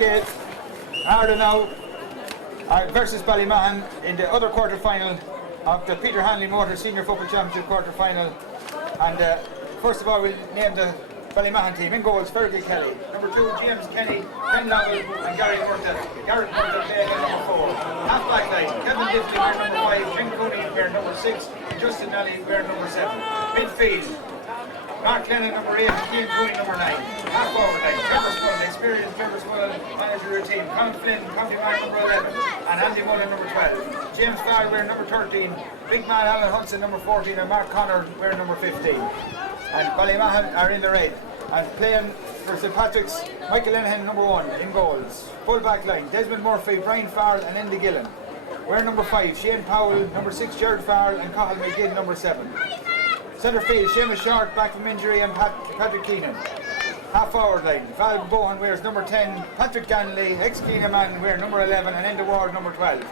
Okay, Ardagh now versus Ballymahon in the other quarter-final of the Peter Hanley Motor Senior Football Championship quarter-final. And first of all, we'll name the Ballymahon team. In goals, Fergal Kelly. Number 2, James Kenny, Ken Lovell and Gary Murtagh. Garrett Murtagh playing at number 4. Half-back line, Kevin Diffley wearing number 5, Ken Cooney wearing number 6, and Justin Nally wearing number 7. Midfield, Mark Lennon number 8, and Keane Cooney number 9. Half-forward line, Trevor Smull, experienced Trevor Smull, manager of the team. Colin Flynn, County man number 11, and Andy Mullen number 12. James Farrell wearing number 13, Big man Alan Hudson number 14, and Mark Connor wearing number 15. And Ballymahon are in the red. And playing for St Patrick's, Michael Lenahan number 1 in goals. Full back line, Desmond Murphy, Brian Farrell and Andy Gillen. Wearing number 5, Shane Powell, number 6, Gerard Farrell and Cathal McGill number 7. Centre field, Seamus Short back from injury and Patrick Keenan. Half forward line, Val Bowen wears number 10, Patrick Ganley, ex-Keenan man wearing number 11 and Enda Ward number 12.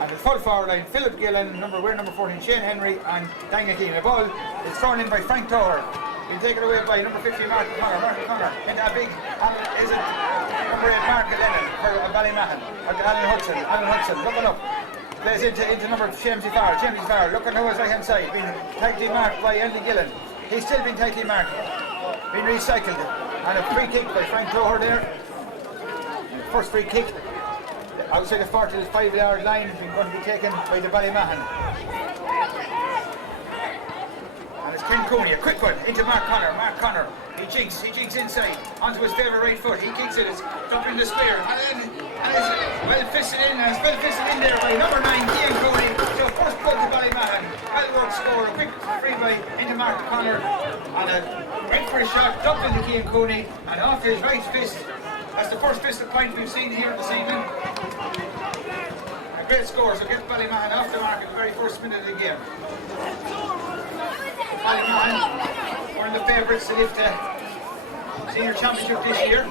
And the full forward line, Philip Gillen, wearing number 14, Shane Henry and Daniel Keenan. The ball is thrown in by Frank Tower. He'll take it away by number 50, Mark Connor. Into a big, is it number 8, Mark Lennon for Ballymahon. Alan Hudson, looking up. Plays into number Shamesy Farrell. Looking to his right hand side. Being tightly marked by Andy Gillen. He's still been tightly marked. Been recycled. And a free kick by Frank Toher there. First free kick outside the 45-yard line. Been going to be taken by the Ballymahon. And it's Ken Cooney, a quick one into Mark Connor. He jigs inside onto his favourite right foot. He kicks it, it's up in the square. And it's well fisted in there by number 9, Ian Cooney. So first goal to Ballymahon. Hallworth score, a quick free by into Mark Connor. And a went for a shot, dumped into Ian Cooney. And off his right fist. That's the first fist of point we've seen here this evening. A great score, so gets Ballymahon off the mark at the very first minute of the game. Ballymahon were the favourites to lift the senior championship this year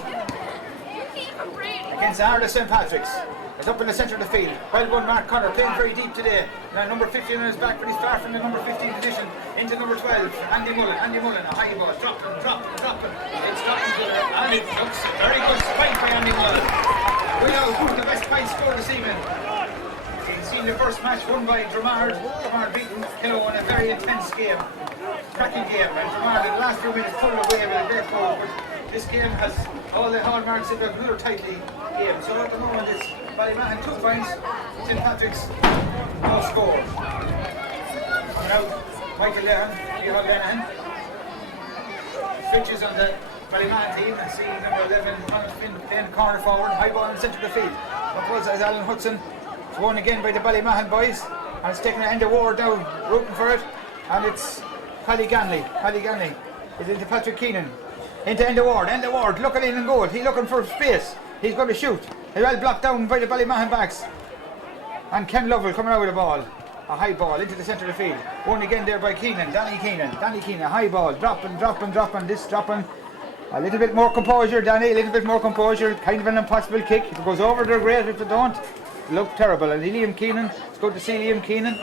against Ardagh St Patrick's. It's up in the centre of the field. Well done, Mark Connor, playing very deep today. Now number 15 on his back, but he's far from the number 15 position. Into number 12, Andy Mullen, a high ball, dropping. It's dropping to it, and it looks a very good spike by Andy Mullen. We know who's the best point scorer this evening. You've seen the first match won by Dramard beating Killow in a very intense game. Cracking game, and Dramard in the last few minutes pulled away with a great goal. But this game has all the hallmarks of another tightly game. So at the moment it's Ballymahon 2 points, St Patrick's no score. Now Michael Lenahan switches on the Ballymahon team and see number 11 playing corner forward, high ball in the centre of the field. Up was as Alan Hudson. It's won again by the Ballymahon boys, and it's taken Enda Ward now, rooting for it, and it's Paddy Ganley. Is into Patrick Keenan. Into Enda Ward looking in and goal. He's looking for space. He's going to shoot. He's well blocked down by the Ballymahon backs. And Ken Lovell coming out with the ball. A high ball into the centre of the field. Won again there by Keenan. Danny Keenan, high ball. Dropping. A little bit more composure, Danny, Kind of an impossible kick. If it goes over, they're great. If it don't, it look terrible. And Liam Keenan, it's good to see Liam Keenan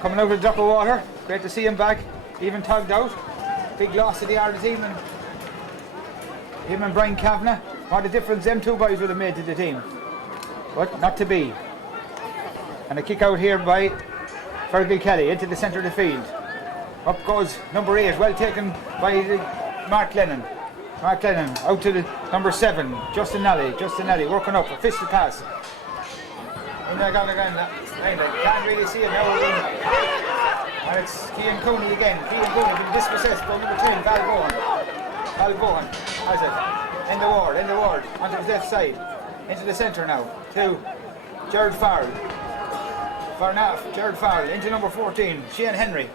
coming out with a drop of water. Great to see him back, even tugged out. Big loss to the Ardagh team, and him and Brian Kavanagh. What a difference them two boys would have made to the team. But not to be. And a kick out here by Fergal Kelly into the centre of the field. Up goes number 8, well taken by Mark Lennon out to the number 7, Justin Nally working up, a fisted pass. Can't really see it now. And it's Keane Cooney again. Been dispossessed by number 10, Val Bowen has it. Enda Ward onto his left side. Into the centre now to Gerard Farrell. Gerard Farrell into number 14, Shane Henry.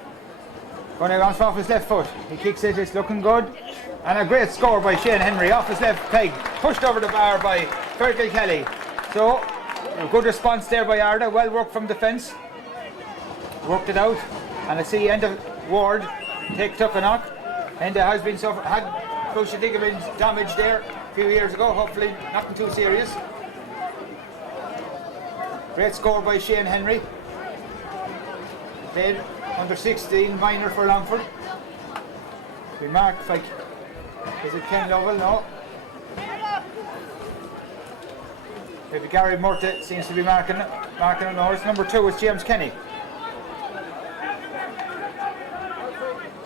Going to go off his left foot. He kicks it, it's looking good. And a great score by Shane Henry off his left peg. Pushed over the bar by Fergal Kelly. So, a good response there by Ardagh. Well worked from defence. Worked it out. And I see Enda Ward took a knock. Enda has been had cruciate ligament damage there a few years ago. Hopefully nothing too serious. Great score by Shane Henry. Played under 16 minor for Longford. We marked like, is it Ken Lovell? No. Maybe Gary Murta seems to be marking on ours. Number 2 is James Kenny.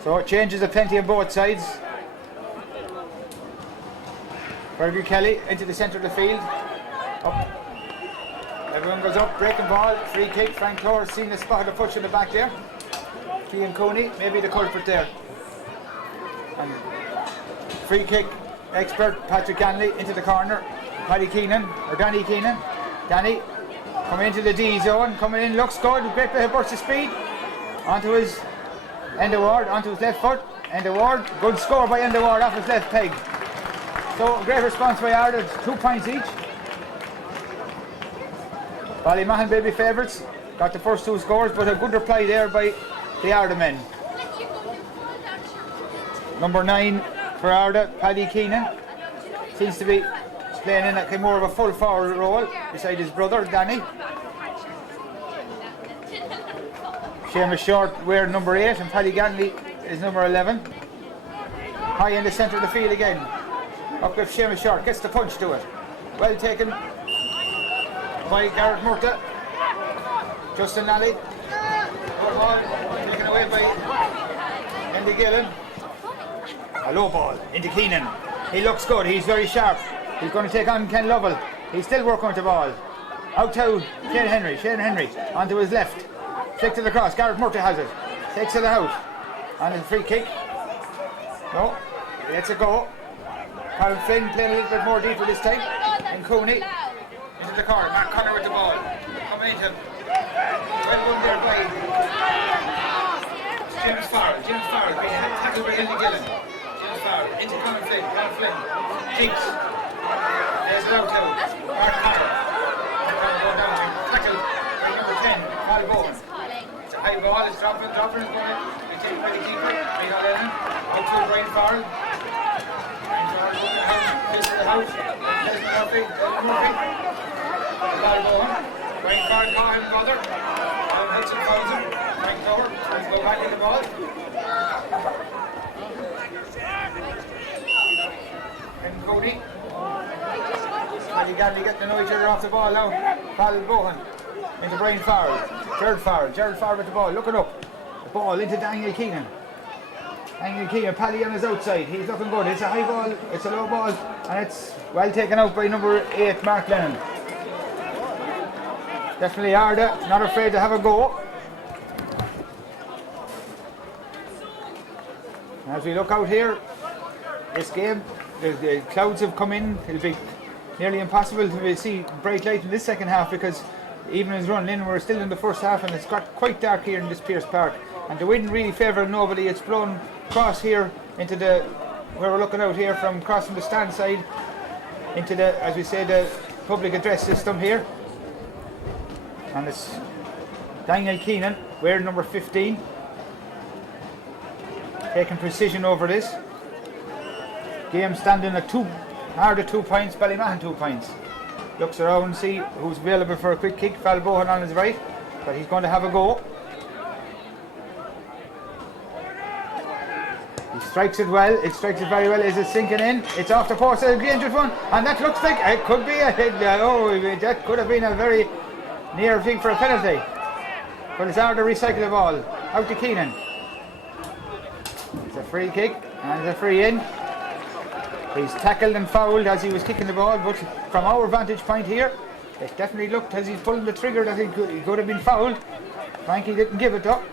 So changes of plenty on both sides. Fergie Kelly into the centre of the field. Up. Everyone goes up, breaking ball, free kick. Frank Torres seen the spot of the push in the back there. Cian Cooney, maybe the culprit there. And free kick expert Patrick Ganley into the corner. Paddy Keenan, or Danny Keenan. Danny coming into the D zone, coming in, looks good, great bit of burst of speed. Onto his Enda Ward, onto his left foot. Enda Ward, good score by Enda Ward off his left peg. So great response by Ardagh, 2 points each. Ballymahon baby favourites, got the first 2 scores, but a good reply there by the Ardagh men. Number 9 for Ardagh, Paddy Keenan, seems to be playing in a more of a full forward role beside his brother Danny. Seamus Short wearing number 8 and Paddy Ganley is number 11. High in the centre of the field again. Up goes Seamus Short, gets the punch to it. Well taken by Garrett Murta. Justin Nally. Taken away by Andy Gillen. A low ball into Keenan. He looks good, he's very sharp. He's going to take on Ken Lovell. He's still working with the ball. Out to Shane Henry. Onto his left. Flick to the cross. Garrett Murta has it. Takes it out. On a free kick. No. Lets it go. Colin Flynn playing a little bit more deeper this time. And Cooney into the corner. Mark Connor with the ball. Coming into him. Well done there by James Farrell. James Farrell being tackled by Hildy Gillen. James Farrell into Colin Flynn. Colin Flynn. Jinx. There's it out to Mark Connor. Go down. Tackled by number 10. Val Bowen. It's a high ball. It's dropping. It's going to be taken by the keeper. Michael Lennon. Up to Brian Farrell. This is the house. Murphy. Val Bowen. Brian Farrell caught him mother. Hudson fouls him. Frank Tower. Let's go back in the ball. And Cody. Paddy Ganley getting to know each other off the ball now. Val Bowen into Brian Farrell. Gerald Farrell with the ball. Looking up. The ball into Daniel Keenan. Paddy on his outside. He's looking good. It's a high ball. It's a low ball. And it's well taken out by number 8, Mark Lennon. Definitely Ardagh, not afraid to have a go. As we look out here, this game, the clouds have come in. It'll be nearly impossible to see bright light in this second half because evening's run in, we're still in the first half and it's got quite dark here in this Pierce Park. And the wind really favoured nobody. It's blown across here into the, where we're looking out here from crossing the stand side into the, as we say, the public address system here. And it's Daniel Keenan wearing number 15, taking precision over this. Game standing at Ardagh 2 points, Ballymahon 2 points. Looks around, see who's available for a quick kick. Val Bowen on his right, but he's going to have a go. He strikes it well, it strikes it very well. Is it sinking in? It's off the post, a dangerous one, and that looks like it could be a hit. Oh, that could have been a very near thing for a penalty. But it's Ardagh recycle the ball. Out to Keenan. It's a free kick and it's a free in. He's tackled and fouled as he was kicking the ball, but from our vantage point here, it definitely looked as he's pulling the trigger that he could have been fouled. Frankie didn't give it up.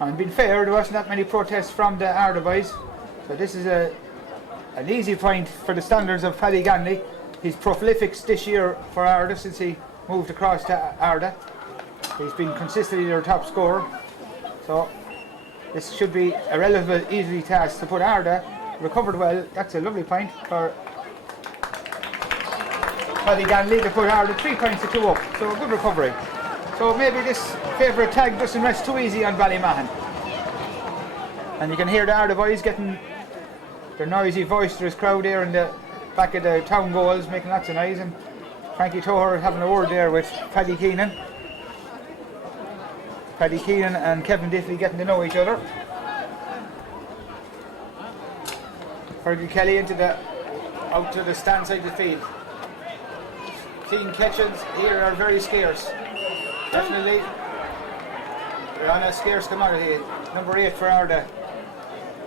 And being fair, there wasn't that many protests from the Ardagh boys. So this is an easy point for the standards of Paddy Ganley. He's prolific this year for Ardagh since he moved across to Ardagh. He's been consistently their top scorer. So this should be a relatively easy task to put Ardagh. Recovered well. That's a lovely point for Paddy Ganley to put Ardagh 3 points to 2 up. So a good recovery. So maybe this favourite tag doesn't rest too easy on Ballymahon. And you can hear the Ardagh boys getting their noisy, boisterous crowd there in the back of the town goals, making lots of noise. And Frankie Toher having a word there with Paddy Keenan. Paddy Keenan and Kevin Diffley getting to know each other. Fergie Kelly out to the stand side of the field. clean catches here are very scarce. Definitely, they're on a scarce commodity. Number 8 for Ardagh,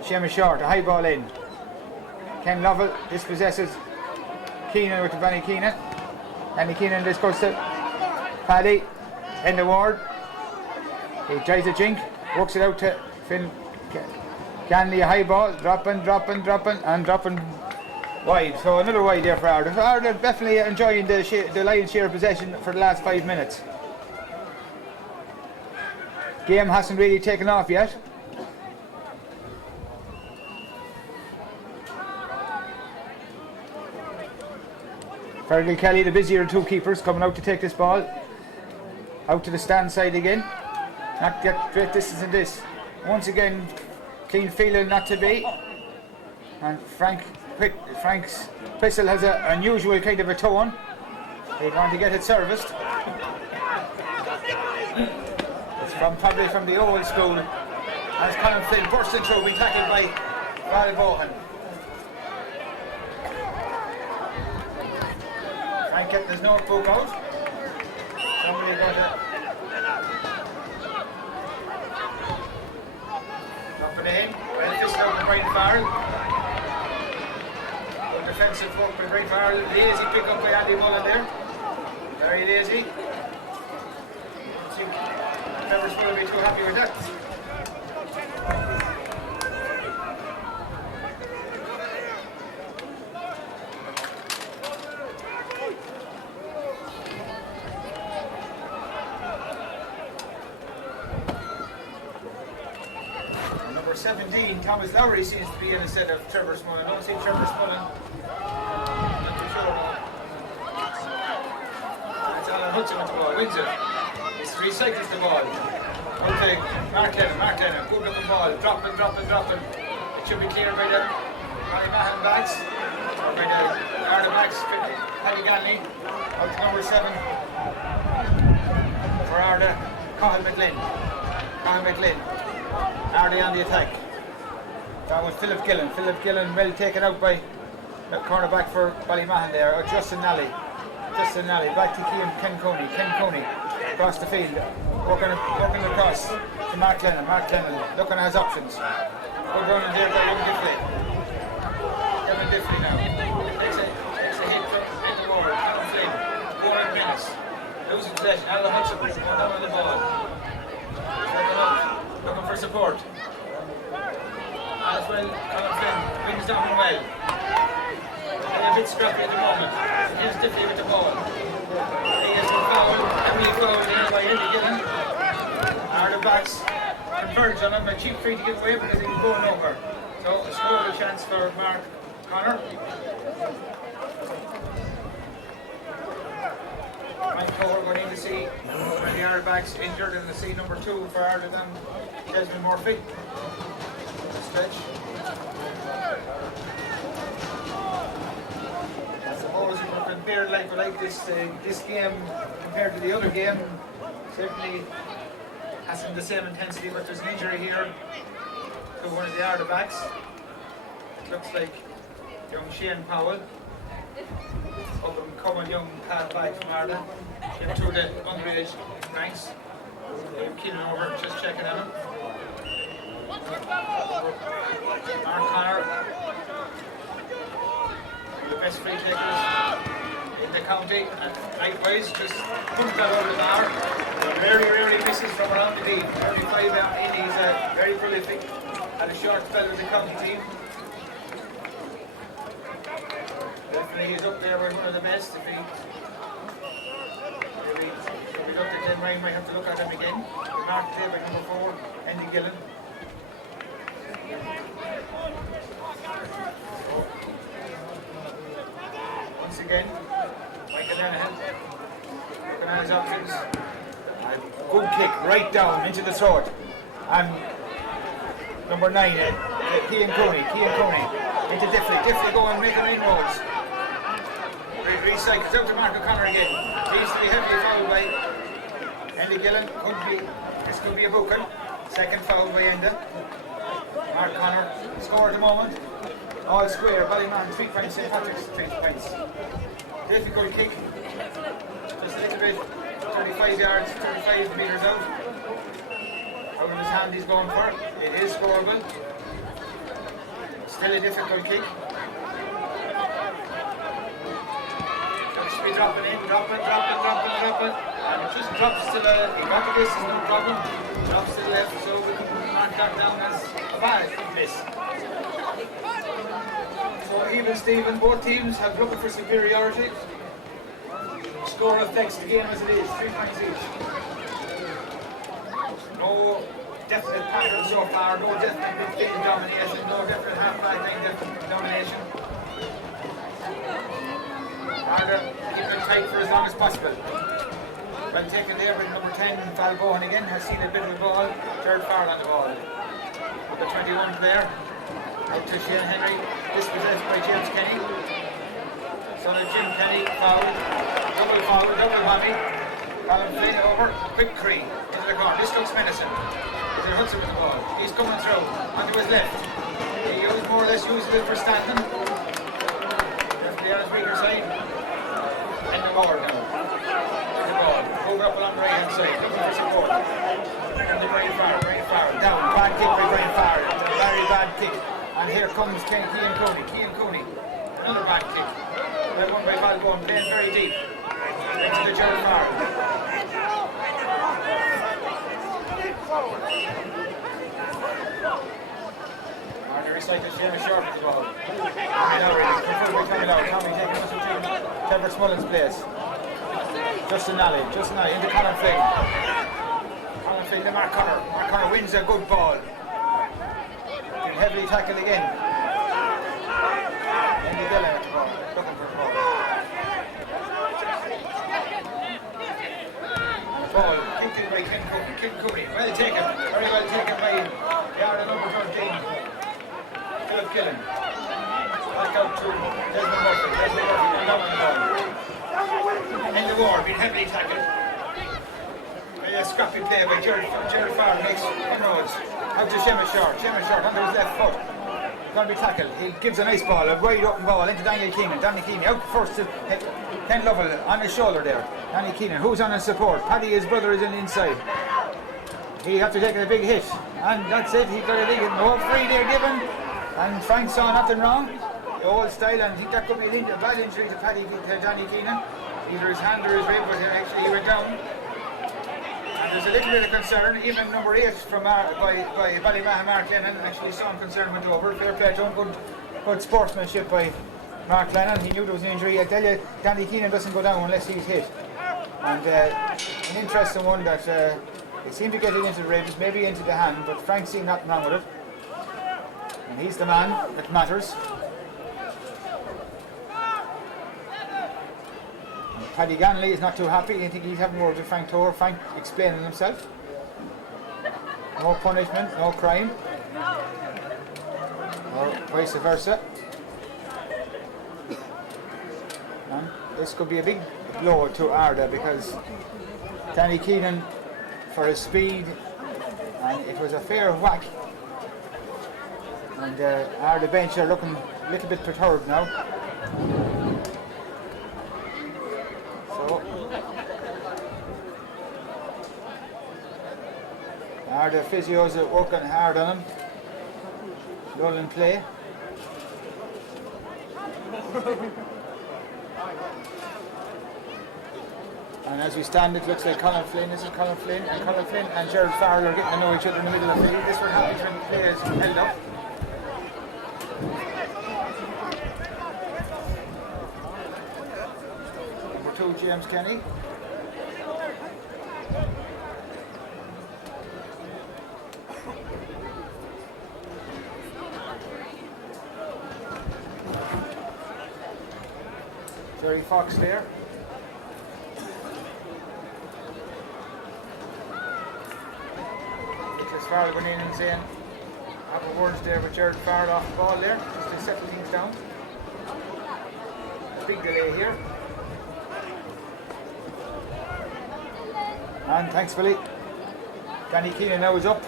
Seamus Short, a high ball in. Ken Lovell dispossesses Keenan with the Benny Keenan. Benny Keenan this goes to Paddy in the ward. He tries a jink, works it out to Finn Canley, a high ball, dropping wide. So another wide there for Ardagh. So Ardagh definitely enjoying the lion's share of possession for the last 5 minutes. Game hasn't really taken off yet. Fergal Kelly, the busier two keepers, coming out to take this ball. Out to the stand side again. Not get great distance in this. Once again, clean feeling not to be. And Frank's whistle has an unusual kind of a tone. They want to get it serviced. It's probably from the old school. As Colin Flynn bursting through, being tackled by Ballymahon. Frank kept his notebook out. Somebody got it. Up and in. Well fisted out by Brian Farrell. Good defensive work by Brian Farrell. Lazy pick up by Andy Mullen there. Very lazy. I think Trevor's will be too happy with that. Number 17, Thomas Lowry seems to be in instead of Trevor Smullen. I don't see Trevor Smullen. Not too sure about. It's Alan Hudson with the ball, wins it. He recycles the ball. Okay, Mark Lennon, good looking ball, dropping. It should be cleared by the Ballymahon backs, or by the Ardagh backs, Paddy Ganley, out to number 7 for Ardagh, Cathal McLean. Ardagh on the attack. That was Philip Gillen. Well taken out by the cornerback for Ballymahon there, or Justin Nally, back to Ken Coney, across the field, working across to Mark Lennon, looking at his options. Good running there by young Diffley now. Takes a hit the board, Colin Flynn, 4 minutes. Losing possession, Alan Hudson going down on the ball. Looking for support. As well, Colin Flynn brings down well. They're a bit scrappy at the moment. Here's Diffley with the ball. He has been fouled, heavily fouled there by Andy Gillen. Ardagh backs converge on him, a cheap free to give away because he was going over. So a score chance for Mark Connor. Mike Coher going in to see one of the Ardagh backs injured, and to see number 2 for Ardagh and Desmond Murphy. Stretch. I suppose if we compare like this game compared to the other game, certainly hasn't the same intensity, but there's an injury here to one of the Ardagh backs. It looks like young Shane Powell, up and coming young half-back from Ardagh, into the underage ranks. Keeling over, just checking on him. Mark Connor, the best free takers in the county, and likewise just puts that over the bar. Rarely misses from around the deep. 35 out in, he's very prolific, and a short spell with the county team. Definitely he's up there with one of the best. If we looked at him, Ryan might have to look at him again. Mark David, number 4, Andy Gillen. Once again, Michael Lenihan looking at his options. A good kick right down into the throat. And number 9, Cian Coney into Diffley going, making inroads. Recycles out to Mark O'Connor again. Seems to be heavily fouled by Andy Gillen. This could be a booking. Second foul by Enda. Mark Connor score at the moment. All square, Ballymahon 3 points, St Patrick's 3 points. Difficult kick. Just a little bit, 35 yards, 35 metres out. Out of his hand he's going for. It is scoreable. Still a difficult kick. Just be dropping in, drop it. And it just drops to the, he got the distance, no problem. Drops to the left, so we can mark that down as a bad miss. So even Stephen, both teams have looking for superiority. Score affects the game as it is, 3 points each. No definite pattern so far, no definite midfield domination, no definite half-back line domination. Ardagh keeping it tight for as long as possible. Well taken there with number 10, Ballymahon again, has seen a bit of a ball. Jared Farrell on the ball. The 21 player. Out to Shane Henry. Dispossessed by James Kenny. Son of Jim Kenny, foul. Double whammy. Alan Flynn over. Quick Cree into the corner. This looks menacing. Is it Hudson with the ball? He's coming through. Onto his left. He more or less uses it for Stanton. Definitely on his weaker side. And the ball now. The ball. Over up along the right hand side. Looking for support. And the Brian Farrell. Down. Bad kick by Brian Farrell. Very bad kick. And here comes Cian Cooney. Another bad kick. That one by Ballymahon, playing very deep. Into the Jared Farrell. Ardagh recycles Jamie Short with the ball. Tommy Lowry, controlled by Tommy Lowry. Tommy taking Trevor Smullen's place. Justin Nally into Colin Flynn. Colin Flynn to Mark Connor. Mark Connor wins a good ball. Heavily tackled again. Andy Dillon at the ball, looking for the ball. Ball, kicked in by Ken Cooney. Well taken, very well taken by the Ardagh number 13. Philip Killen. Back out to Desmond Murphy. Desmond Murphy down on the ball. In the war, being heavily tackled. A scrappy play by Jared Farrell makes inroads. Out to Shemma Short under his left foot. Going to be tackled. He gives a nice ball, a wide open ball into Daniel Keenan. Out first to Ken Lovell on his shoulder there. Danny Keenan, who's on his support? Paddy, his brother, is in the inside. He had to take a big hit. And that's it, he got a lead. No free there given. And Frank saw nothing wrong. The old style, and I think that could be a bad injury to Danny Keenan. Either his hand or his rib, but actually he went down. And there's a little bit of concern, even number 8 from by Ballymahon, Mark Lennon, actually some concern went over. Fair play to him, good sportsmanship by Mark Lennon. He knew there was an injury. I tell you, Danny Keenan doesn't go down unless he's hit. And an interesting one that they seem to get it into the ribs, maybe into the hand, but Frank's seen nothing wrong with it. And he's the man that matters. Paddy Ganley is not too happy. I think he's having words with Frank Tower. Frank explaining himself. No punishment, no crime. Or vice versa. And this could be a big blow to Ardagh because Danny Keenan, for his speed, and it was a fair whack. And Ardagh bench are looking a little bit perturbed now. Ardagh physios are working hard on him. Roll and play. And as we stand, it looks like Colin Flynn. This is Colin Flynn and Jared Farrell are getting to know each other in the middle of the field. This one happens when the play is held up. Number 2, James Kenny. Jerry Fox there. Nicholas Farrell going in and saying a couple of words there with Jared Farrell off the ball there, just to settle things down. Big delay here. And thanks, Billy. Danny Keenan now is up.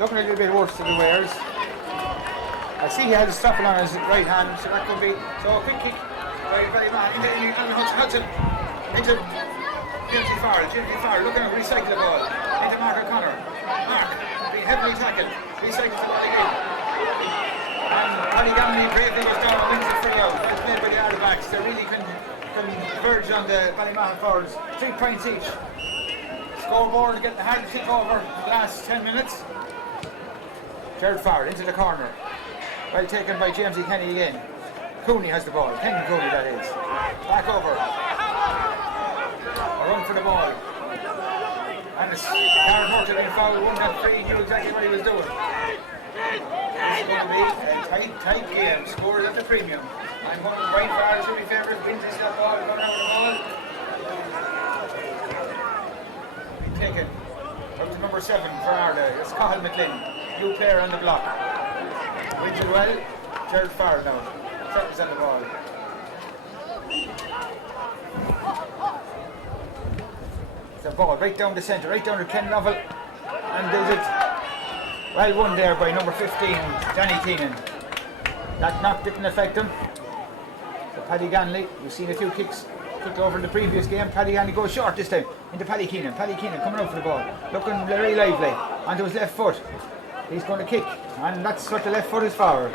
Looking a little bit worse to the wears. I see he has a stopper on his right hand, so that could be. So a quick kick By Ballymahon into Hudson. Into Jimsy Farrell. Looking at recycle the ball. Into Mark O'Connor. Mark, being heavily tackled. Recycles the ball again. And Paddy Gamley bravely goes down and wins the free out. Well played by the Ardagh. They really can converge on the Ballymahon forwards. 3 points each. Scoreboard getting the hard to kick over the last 10 minutes. Gerard Farrell into the corner. Well taken by Jamesy Kenny again. Cooney has the ball. Ken Cooney, that is. Back over. A run for the ball. And it's Gareth Murta being fouled. Won that free. He knew exactly what he was doing. It's going to be a tight game. Scores at the premium. I'm going to Brian Farrell should be favourite. Wins his that ball. Going out with the ball. Taken. Out to number 7 for Ardagh. It's Cathal McLean. New player on the block. Wins it well. Gerard Farrell now. Seconds on the ball. It's a ball right down the centre, right down to Ken Lovell. And does it well won there by number 15, Danny Keenan. That knock didn't affect him. So Paddy Ganley, we've seen a few kicks kicked over in the previous game. Paddy Ganley goes short this time into Paddy Keenan. Paddy Keenan coming out for the ball. Looking very lively onto his left foot. He's going to kick, and that's what the left foot is for.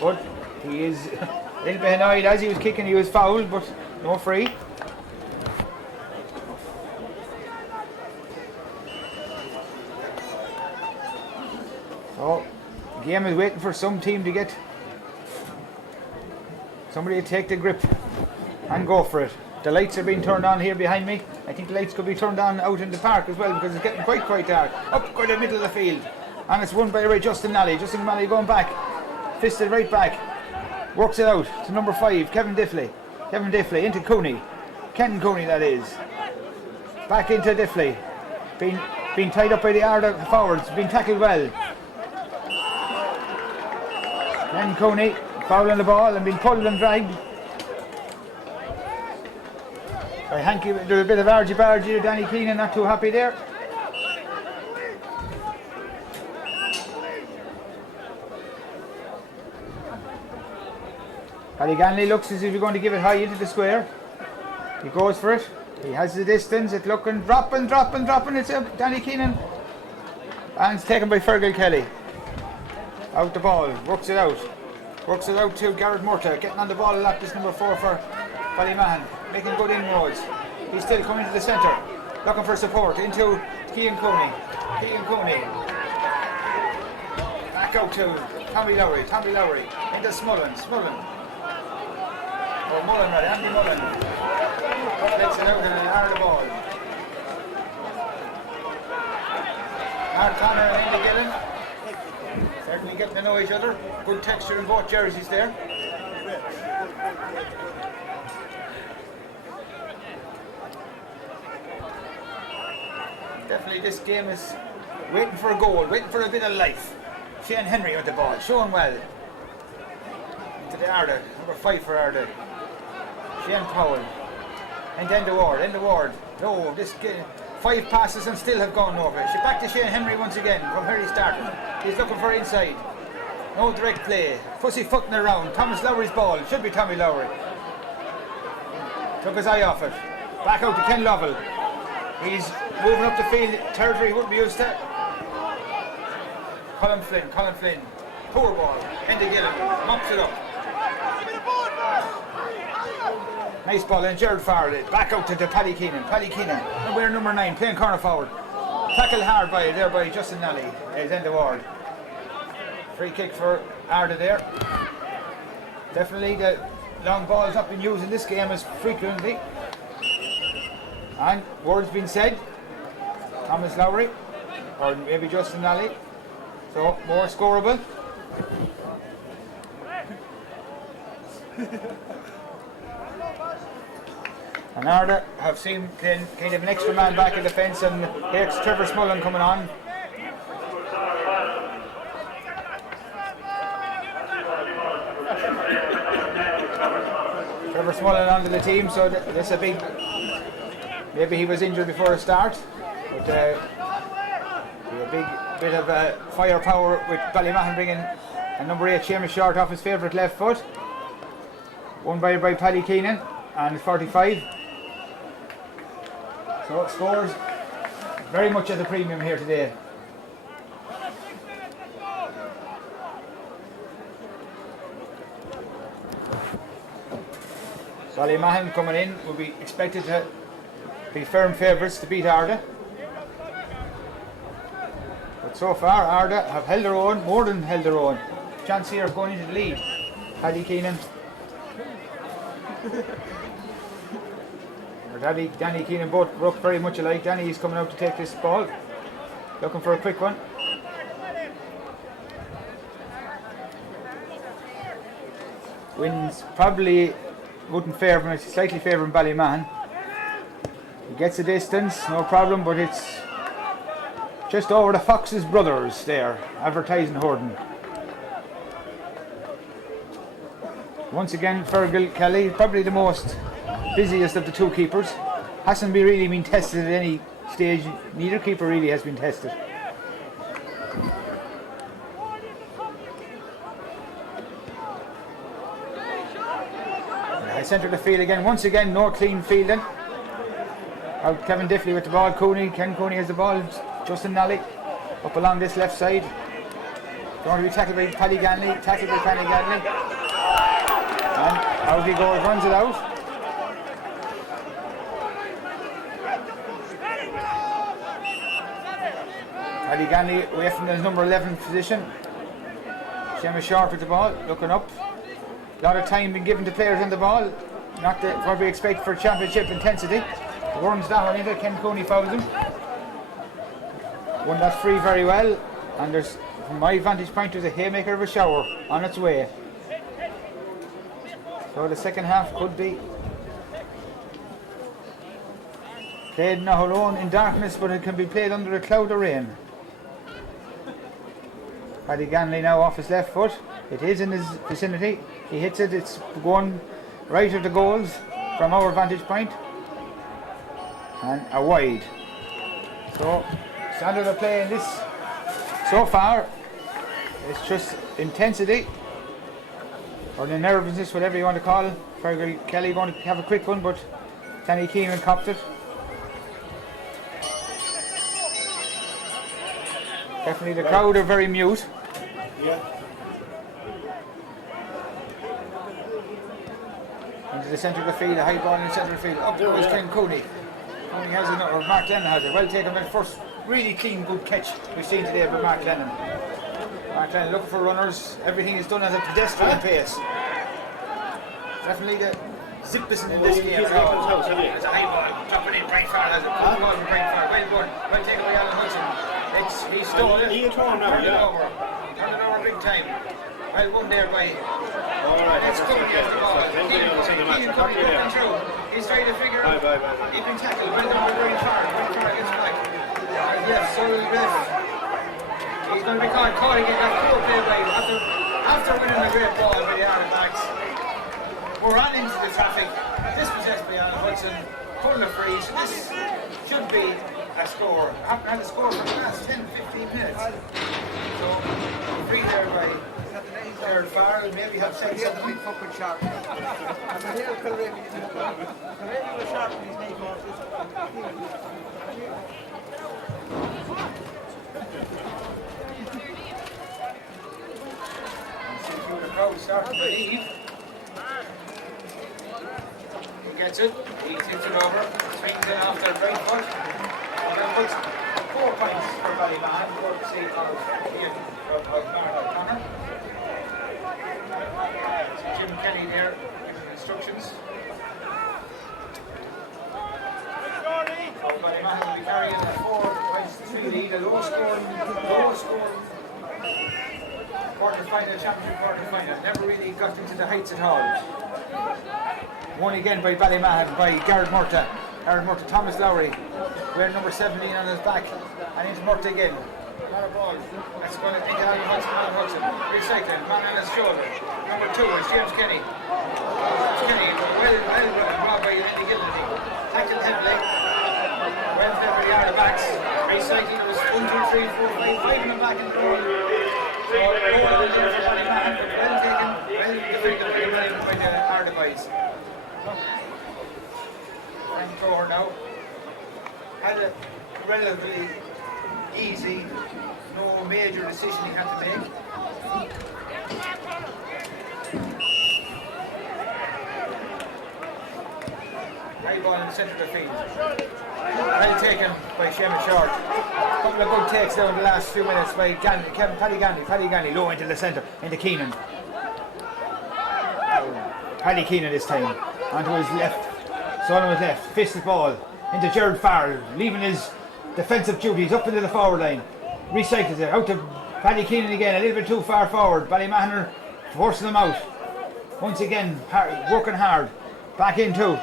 But he is a little bit annoyed as he was kicking. He was fouled, but no free. So the game is waiting for some team to get somebody to take the grip and go for it. The lights are being turned on here behind me. I think the lights could be turned on out in the park as well, because it's getting quite dark. Up by the middle of the field. And it's won by Justin Nally. Justin Nally going back. Fisted right back. Works it out to number 5, Kevin Diffley. Kevin Diffley into Cooney. Ken Cooney, that is. Back into Diffley. Being tied up by the Ardagh forwards. Being tackled well. Ken Cooney fouling the ball and being pulled and dragged. By Hanky, there's a bit of argy-bargy. Danny Keenan not too happy there. Paddy Ganley looks as if he's going to give it high into the square. He goes for it. He has the distance. It's looking dropping. It's Danny Keenan. And it's taken by Fergal Kelly. Out the ball. Works it out to Gareth Murta. Getting on the ball a lot. This number 4 for Ballymahon. Making good inroads. He's still coming to the centre. Looking for support. Into Cian Cooney. Back out to Tommy Lowry. Into Smullen. Oh, Mullen, right, Andy Mullen. Let's it out and an the ball. Mark Connor and Andy Gillen. Certainly getting to know each other. Good texture in both jerseys there. Definitely this game is waiting for a goal, waiting for a bit of life. Shane Henry with the ball, showing well. Into the Ardagh, number 5 for Ardagh. Shane Powell. And end the ward. No, this game, 5 passes and still have gone nowhere. Back to Shane Henry once again from where he started. He's looking for inside. No direct play. Pussyfooting around. Thomas Lowry's ball. Should be Tommy Lowry. Took his eye off it. Back out to Ken Lovell. He's moving up the field. Territory he wouldn't be used to. Colin Flynn. Poor ball. Andy Gillen. Mops it up. Nice ball in. Gerard Farrell. Back out to Paddy Keenan. We're number 9. Playing corner forward. Tackled hard by Justin Nally. Is in the ward. Free kick for Ardagh there. Definitely the long ball has not been used in this game as frequently. And words been said. Thomas Lowry. Or maybe Justin Nally. So more scoreable. And Ardagh have seen kind of an extra man back in defence, and here's Trevor Smullen coming on. Trevor Smullen onto the team, so that's a big. Maybe he was injured before the start, but a big bit of firepower with Ballymahon bringing a number 8 Seamus Short off his favourite left foot. Won by Paddy Keenan and 45. So scores very much at the premium here today. Ballymahon coming in will be expected to be firm favourites to beat Ardagh. But so far Ardagh have held their own, more than held their own. Chance here of going into the lead. Paddy Keenan. Danny Keenan both look very much alike. Danny is coming out to take this ball. Looking for a quick one. Wins probably wouldn't favour him, it's slightly favouring Ballymahon. He gets a distance, no problem, but it's just over the Fox's brothers there, advertising Horden. Once again, Fergal Kelly, probably the most busiest of the two keepers. Hasn't really been tested at any stage, neither keeper really has been tested. Centre of the field again, once again no clean fielding. Out Kevin Diffley with the ball, Ken Cooney has the ball, Justin Nally up along this left side. Going to be tackled by Paddy Ganley, and out he goes, runs it out. Paddy Ganley away from his number 11 position. Seamus Short with the ball, looking up. A lot of time being given to players on the ball, not what we expect for championship intensity. Runs that one into, Ken Cooney fouls him. Won that free very well, and there's, from my vantage point, there's a haymaker of a shower on its way. So the second half could be played now alone in darkness, but it can be played under a cloud of rain. Paddy Ganley now off his left foot. It is in his vicinity. He hits it, it's going right of the goals from our vantage point. And a wide. So, standard of play in this so far, it's just intensity, or the nervousness, whatever you want to call it. Fergal Kelly going to have a quick one, but Danny Keenan copped it. Definitely the crowd are very mute. Yeah. Into the centre of the field, a high ball in the centre of the field. Up goes Ken Cooney. Cooney has it, or Mark Lennon has it. Well taken by the first really clean, good catch we've seen today by Mark Lennon. Mark Lennon looking for runners. Everything is done at a pedestrian pace. Definitely the zippison in this game. There's a high ball, dropping in, Bright Far has it. Good ball from Bright Far. Well done. Well taken by Alan Hudson. He stole it. Turned it over big time. Well won there by. Alright, it's coming against the ball. Keenan coming through. He's trying to figure out. He's been tackled. Well done by Bright Far. Bright Far gets back. Left, so left. He's going to be calling it that poor play by after winning a great ball by the Ardagh. We're on into the traffic. Dispossessed by Alan Hudson. Pulling a free. So this should be a score. Haven't had a score for the last 10-15 minutes. So free there by third far, and maybe have sex on the big fucking shark. And the hill Kilravy was sharp in his knee goals. The crowd starting to leave. He gets it, he tips it over, swings it off their right foot, and then puts 4 points for Ballymahon, courtesy of Mark O'Connor. Jim Kelly there giving instructions. So Ballymahon will be carrying a 4-3 lead, a low scoring quarter-final, championship quarter-final. Never really got into the heights at all. Won again by Ballymahon by Garrett Murta. Thomas Lowry, wearing number 17 on his back, and into Murta again. Not a ball. That's going to take it out of Hudson. Recycling, man on his shoulder. Number 2 is James Kenny. Well robbed by Andy Gilnity. Tackled heavily. Well played by the Ardagh. Recycling, there was 1, 2, 3, 4, 5 in the back in the goal. So, goal on there for Ballymahon, but well taken, well defended by the Ardagh. boys. Frank Thor now had a relatively easy, no major decision he had to make. High ball in the centre of the field. Well taken by Seamus Short. A couple of good takes there in the last few minutes by Paddy Ganley low into the centre, into Keenan. Paddy Keenan this time, onto his left. Son was left, fist the ball into Gerard Farrell, leaving his defensive duties up into the forward line. Recycles it out to Paddy Keenan again, a little bit too far forward. Ballymahon are forcing them out. Once again, working hard. Back into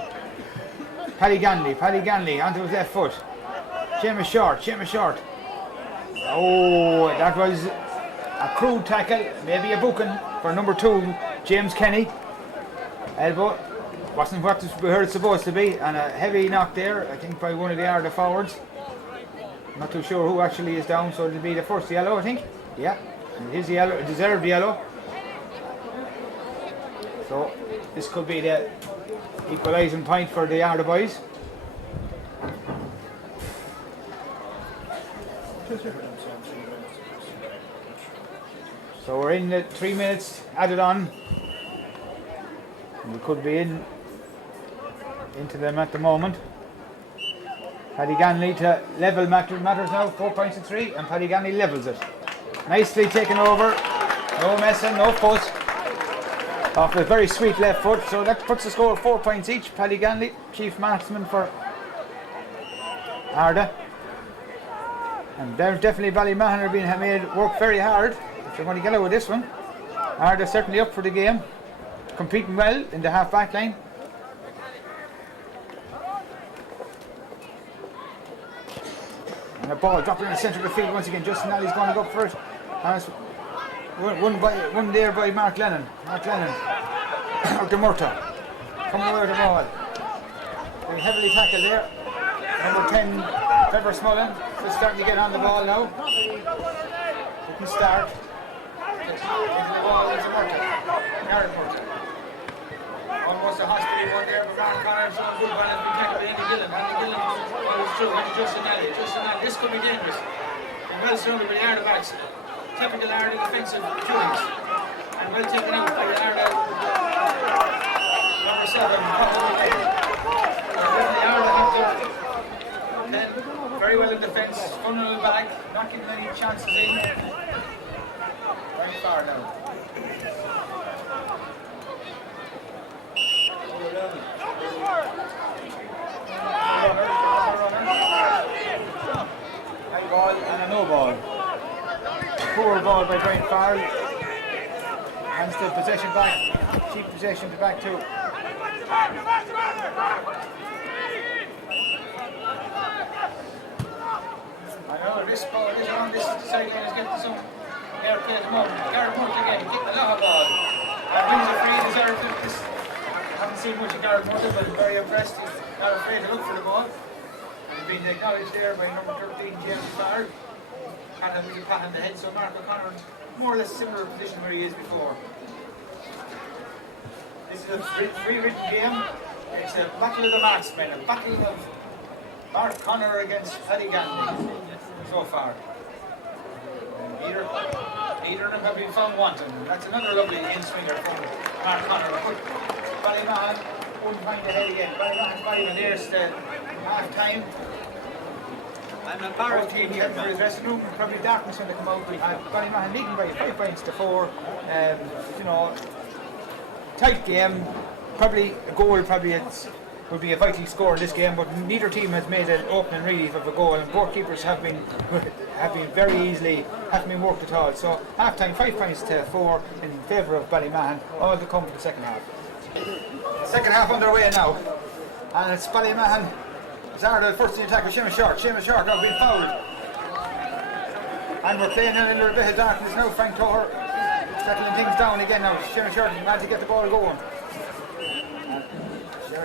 Paddy Ganley onto his left foot. Seamus Short. Oh, that was a crude tackle, maybe a booking for number 2, James Kenny. Elbow. Wasn't what we heard it's supposed to be, and a heavy knock there, I think by one of the Ardagh forwards. I'm not too sure who actually is down, so it'll be the first yellow, I think. Yeah, it is yellow, deserved yellow. So this could be the equalising point for the Ardagh boys. So we're in the 3 minutes added on. We could be into them at the moment. Paddy Ganley to level matters now, 4 points to 3, and Paddy Ganley levels it. Nicely taken over, no messing, no fuss. Off a very sweet left foot, so that puts the score of 4 points each. Paddy Ganley, chief marksman for Ardagh. And there's definitely Ballymahon are being made work very hard if they're going to get out with this one. Ardagh certainly up for the game, competing well in the half back line. And a ball dropping in the centre of the field once again. Justin Nally's going to go for it. And it's one there by Mark Lennon. Out to Murta. Coming away with the ball. Very heavily tackled there. Number 10, Trevor Smullen, just starting to get on the ball now. Didn't start. Into the ball into Murta. Garrett Murta. Almost a hospital one there, but Ron Connor so good ball has been tackled by Andy Gillen. Andy Gillen goes through into Justin Nally. This could be dangerous. And well surrounded by the Ardagh backs. Typical Ardagh defensive doings. And well taken out by the Ardagh number 7, probably. The Ardagh have to then very well in defence, funnel back, not giving any chances in. Very far now. High ball and a no ball. Poor ball by Brian Farrell. And still possession back. Cheap possession to back 2. I know this ball is on this sideline is getting some air play at the moment. Garrett Murta again, getting a lot of ball. He's afraid deserved it. I haven't seen much of Garrett Murta, but very impressed. He's not afraid to look for the ball. He's been acknowledged there by number 13, James Farrell. Had a little pat on the head, so Mark O'Connor is more or less similar position where he is before. This is a free-written game. It's a battle of the marksmen, a battle of Mark Connor against Paddy Ganley so far. Neither of them have been found wanting. That's another lovely in-swinger from Mark Connor. But Ballymahon wouldn't find the head again. Ballymahon's body when there's the half-time. I'm a power team here for his dressing room. Probably darkness when they come out. Ballymahon leading by 5 points to 4. You know, tight game. Probably a goal. Would be a vital score in this game, but neither team has made an opening really of a goal, and both keepers have been very easily, haven't been worked at all. So half time 5 points to 4 in favour of Ballymahon, all to come for the second half. Second half underway now, and it's Ballymahon. Ardagh first in attack with Seamus Short now being fouled, and we're playing in a little bit of darkness now. Frank Toher settling things down again now. Seamus Short managed to get the ball going.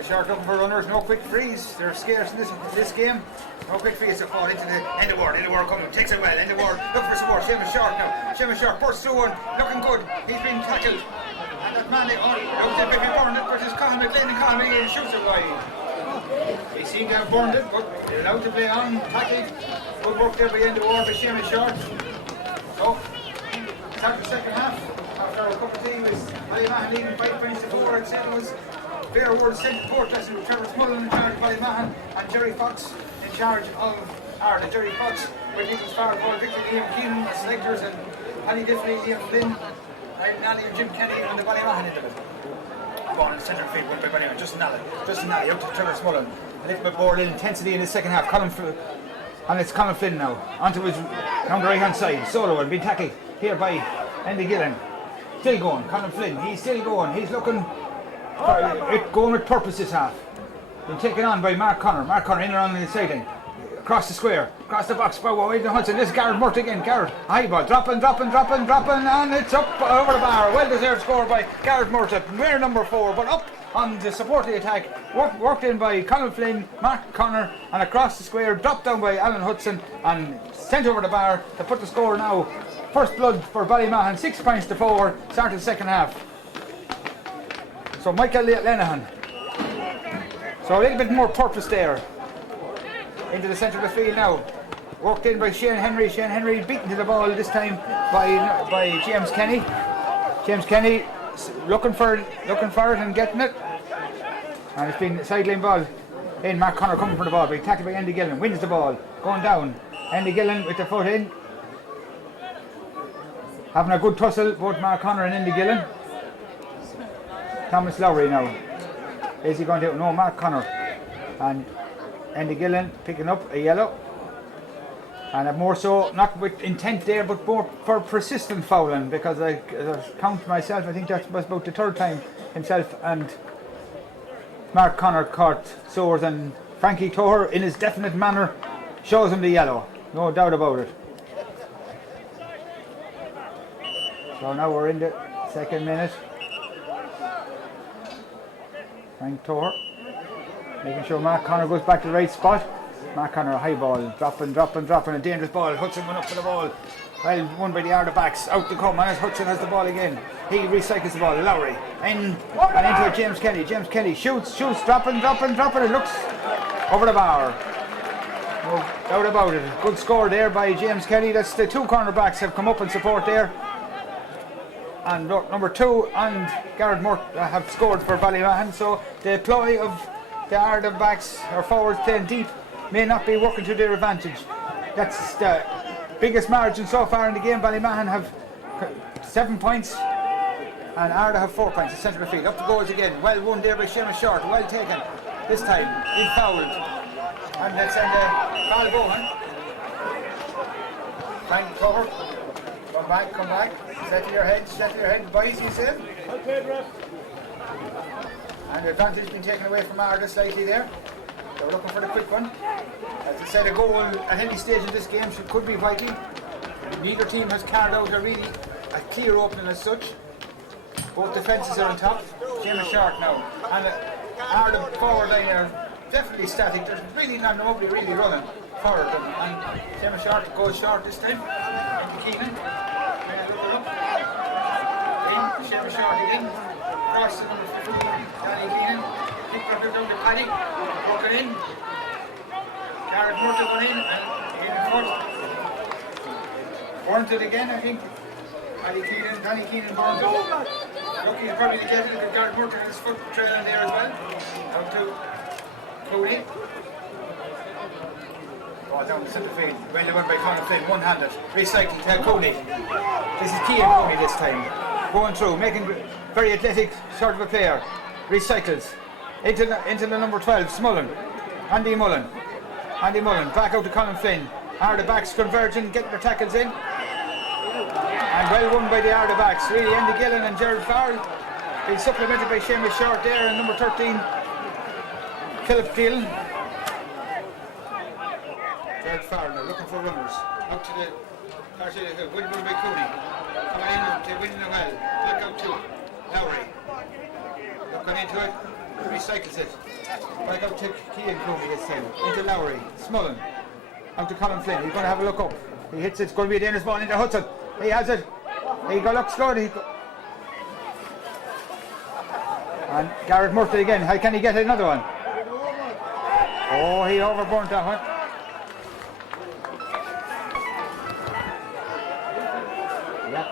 Short looking for runners, no quick frees. They're scarce in this game. No quick frees to fall into the end of ward. Coming, takes it well. End of ward, looking for support. Seamus Short now. Seamus Short bursts through one, looking good. He's been tackled, and But Manley, out there, Becky burned it, but it's Colin McLean and Colin McLean shoots it wide. He seemed to have burned it, but they're allowed to play on, tackled. Good work there by the end of the war by Seamus Short. So, start the second half. After a cup of tea was Ballymahon leading 5 points to 4. I'd say it was fair word sent court lesson with Trevor Smullen in charge of Ballymahon and Jerry Fox in charge of Ardagh. Jerry Fox with Nicholas Farr, Paul Victor, Liam Keenan as selectors, and Paddy Diffley, Liam Flynn, Ryan Nally and Jim Kenny on the Ballymahon end of it. Ball in the centre field went by Ballymahon, Justin Nally out to Trevor Smullen. A little bit more intensity in the second half. And it's Colin Flynn now. Onto his down the right hand side. Solo and being tackled here by Andy Gillen. Still going, Colin Flynn, he's still going. He's looking going with purpose this half. Been taken on by Mark Connor. Mark Connor in around the sideline. Across the square, across the box, by Wade Hudson. This is Garrett Murty again. Garrett, high ball, dropping, and it's up over the bar. Well deserved score by Garrett Murty. We're number 4, but up on the support of the attack. Worked in by Colin Flynn, Mark Connor, and across the square, dropped down by Alan Hudson and sent over the bar to put the score now. First blood for Ballymahon, 6 points to 4. Started the second half. So Michael Lenihan. So a little bit more purpose there. Into the centre of the field now. Worked in by Shane Henry. Shane Henry beaten to the ball this time by James Kenny. James Kenny looking for it and getting it. And it's been sideline ball in. Mark Connor coming for the ball. Big tackle by Andy Gillen. Wins the ball. Going down. Andy Gillen with the foot in. Having a good tussle, both Mark Connor and Andy Gillen. Thomas Lowry now. Is he going to? No, Mark Connor. And Andy Gillen picking up a yellow. And more so, not with intent there, but more for persistent fouling, because I count myself, I think that was about the third time himself and Mark Connor caught sores, and Frankie Toher, in his definite manner, shows him the yellow. No doubt about it. So now we're in the second minute. Frank Toher making sure Mark Connor goes back to the right spot. Mark Connor, a high ball, dropping, a dangerous ball. Hudson went up for the ball. Well, won by the Ardagh backs. Out to come, and Hudson has the ball again. He recycles the ball. Lowry and into James Kelly. James Kelly shoots, dropping. It looks over the bar. No doubt about it. Good score there by James Kelly. That's the 2 cornerbacks have come up in support there. And number 2 and Garrett Mort have scored for Ballymahon. So the ploy of the Ardagh backs or forwards playing deep may not be working to their advantage. That's the biggest margin so far in the game. Ballymahon have 7 points and Ardagh have 4 points. The centre of the field. Up the goals again. Well won there by Seamus Short. Well taken. This time in fouled. And let's send Val Bohan. Frank Cover. Come back. Set your head, boys, he said. Okay, ref. And the advantage has been taken away from Ardagh slightly there. They were looking for the quick one. As I said, a goal at any stage in this game could be vital. Neither team has carried out a clear opening as such. Both defences are on top. Seamus Short now. And Ardagh forward line are definitely static. There's really nobody really running forward them. And Seamus Short goes short this time. Into Keenan. Seamus Short again. Cross to number 15. Danny Keenan. Picked up down to Paddy. Walking in. Garrett Murty going in. And in front. Burnt it again, I think. Danny Keenan burnt it. Lucky he's probably to get it because Garrett Murty had his foot trailing there as well. Down to Clooney. Oh, down the centre field. Well won by Colin Flynn, one-handed. Recycling to Clooney. This is Keane Clooney this time. Going through, making very athletic sort of a player. Recycles. Into the number 12, Smullen. Andy Mullen, back out to Colin Flynn. Ardagh backs converging, getting their tackles in. And well won by the Ardagh backs. Really, Andy Gillen and Gerald Farrell. Being supplemented by Seamus Short there and number 13, Philip Gillen. Gerald Farrell now looking for runners. Out to the part of the hill. Well won by Cooney. Coming in to winning the well. Back out to Lowry. Looking into it. Recycles it. Back out to Keane Clooney this time. Into Lowry. Smullen. Out to Colin Flynn. He's going to have a look up. He hits it. It's going to be a dangerous ball into Hudson. He has it. He looks good. And Garrett Murphy again. How can he get another one? Oh, he overburnt that one. Yeah.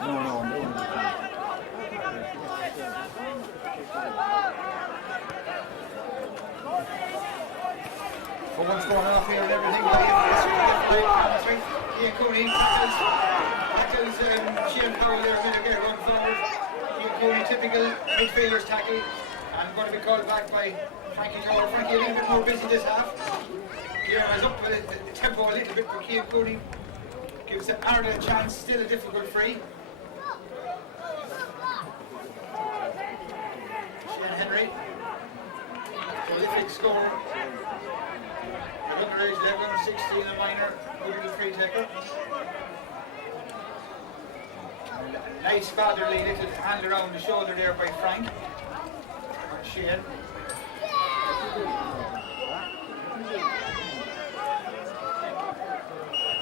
No. For once going off here and everything. Ian Cooney tackles Shane Powell there a minute ago going forward. Ian Cooney, typical midfielder's tackle, and going to be called back by Frankie Tower. Frankie a little bit more busy this half. Kieran has up with the tempo a little bit for Ian Cooney. Gives Ardagh a chance, still a difficult free. Shane Henry, prolific scorer. At underage level, 16 a minor, good little free taker. Nice fatherly little hand around the shoulder there by Frank. Shane.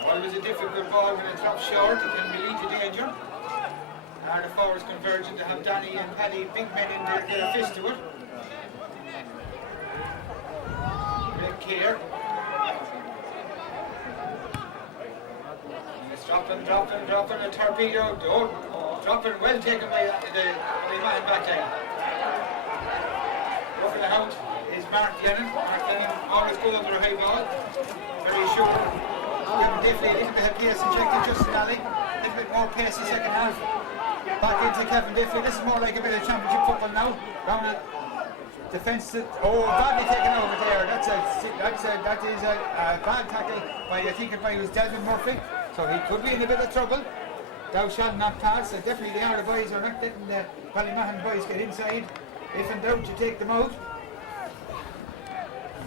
Always a difficult ball when it drops short, it can lead to danger. Are the forwards converging to have Danny and Paddy, big men in there, get a fist to it. Great care. It's dropping, a torpedo. Dropping, well taken by the man back line. Roughing it out is Mark Lennon. Mark Lennon always goes under a high ball. Very sure. Definitely a little bit of pace injected just in alley. A little bit more pace in second half. Back into Kevin Diffley. This is more like a bit of championship football now. Down at defence. Badly taken over there. That is a bad tackle by I think it was Delvin Murphy. So he could be in a bit of trouble. Thou shalt not pass. And definitely the Ardagh boys are not letting the Ballymahon boys get inside. If in doubt, you take them out.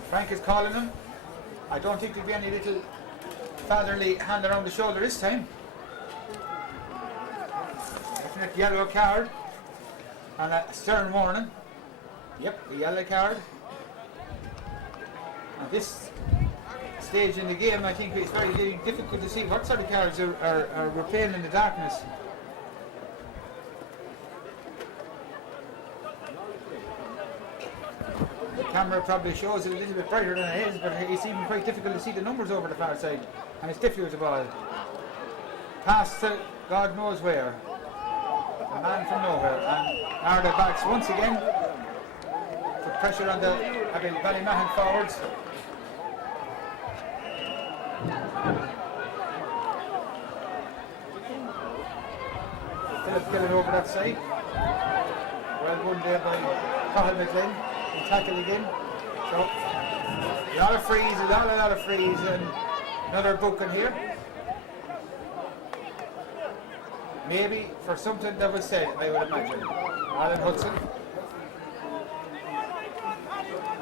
Frank is calling them. I don't think there'll be any little fatherly hand around the shoulder this time. Definite yellow card and a stern warning. Yep, the yellow card. At this stage in the game, I think it's very difficult to see what sort of cards are playing in the darkness. The camera probably shows it a little bit brighter than it is, but it's even quite difficult to see the numbers over the far side. And it's Diffley with the ball. Pass to God knows where. A man from nowhere. And Ardagh backs once again. Put pressure on the Ballymahon forwards. Philip Gillen over that side. Well won there by Cathal McLean. And tackle again. So a lot of frees, a lot of frees, and another booking here. Maybe for something that was said, I would imagine. Alan Hudson.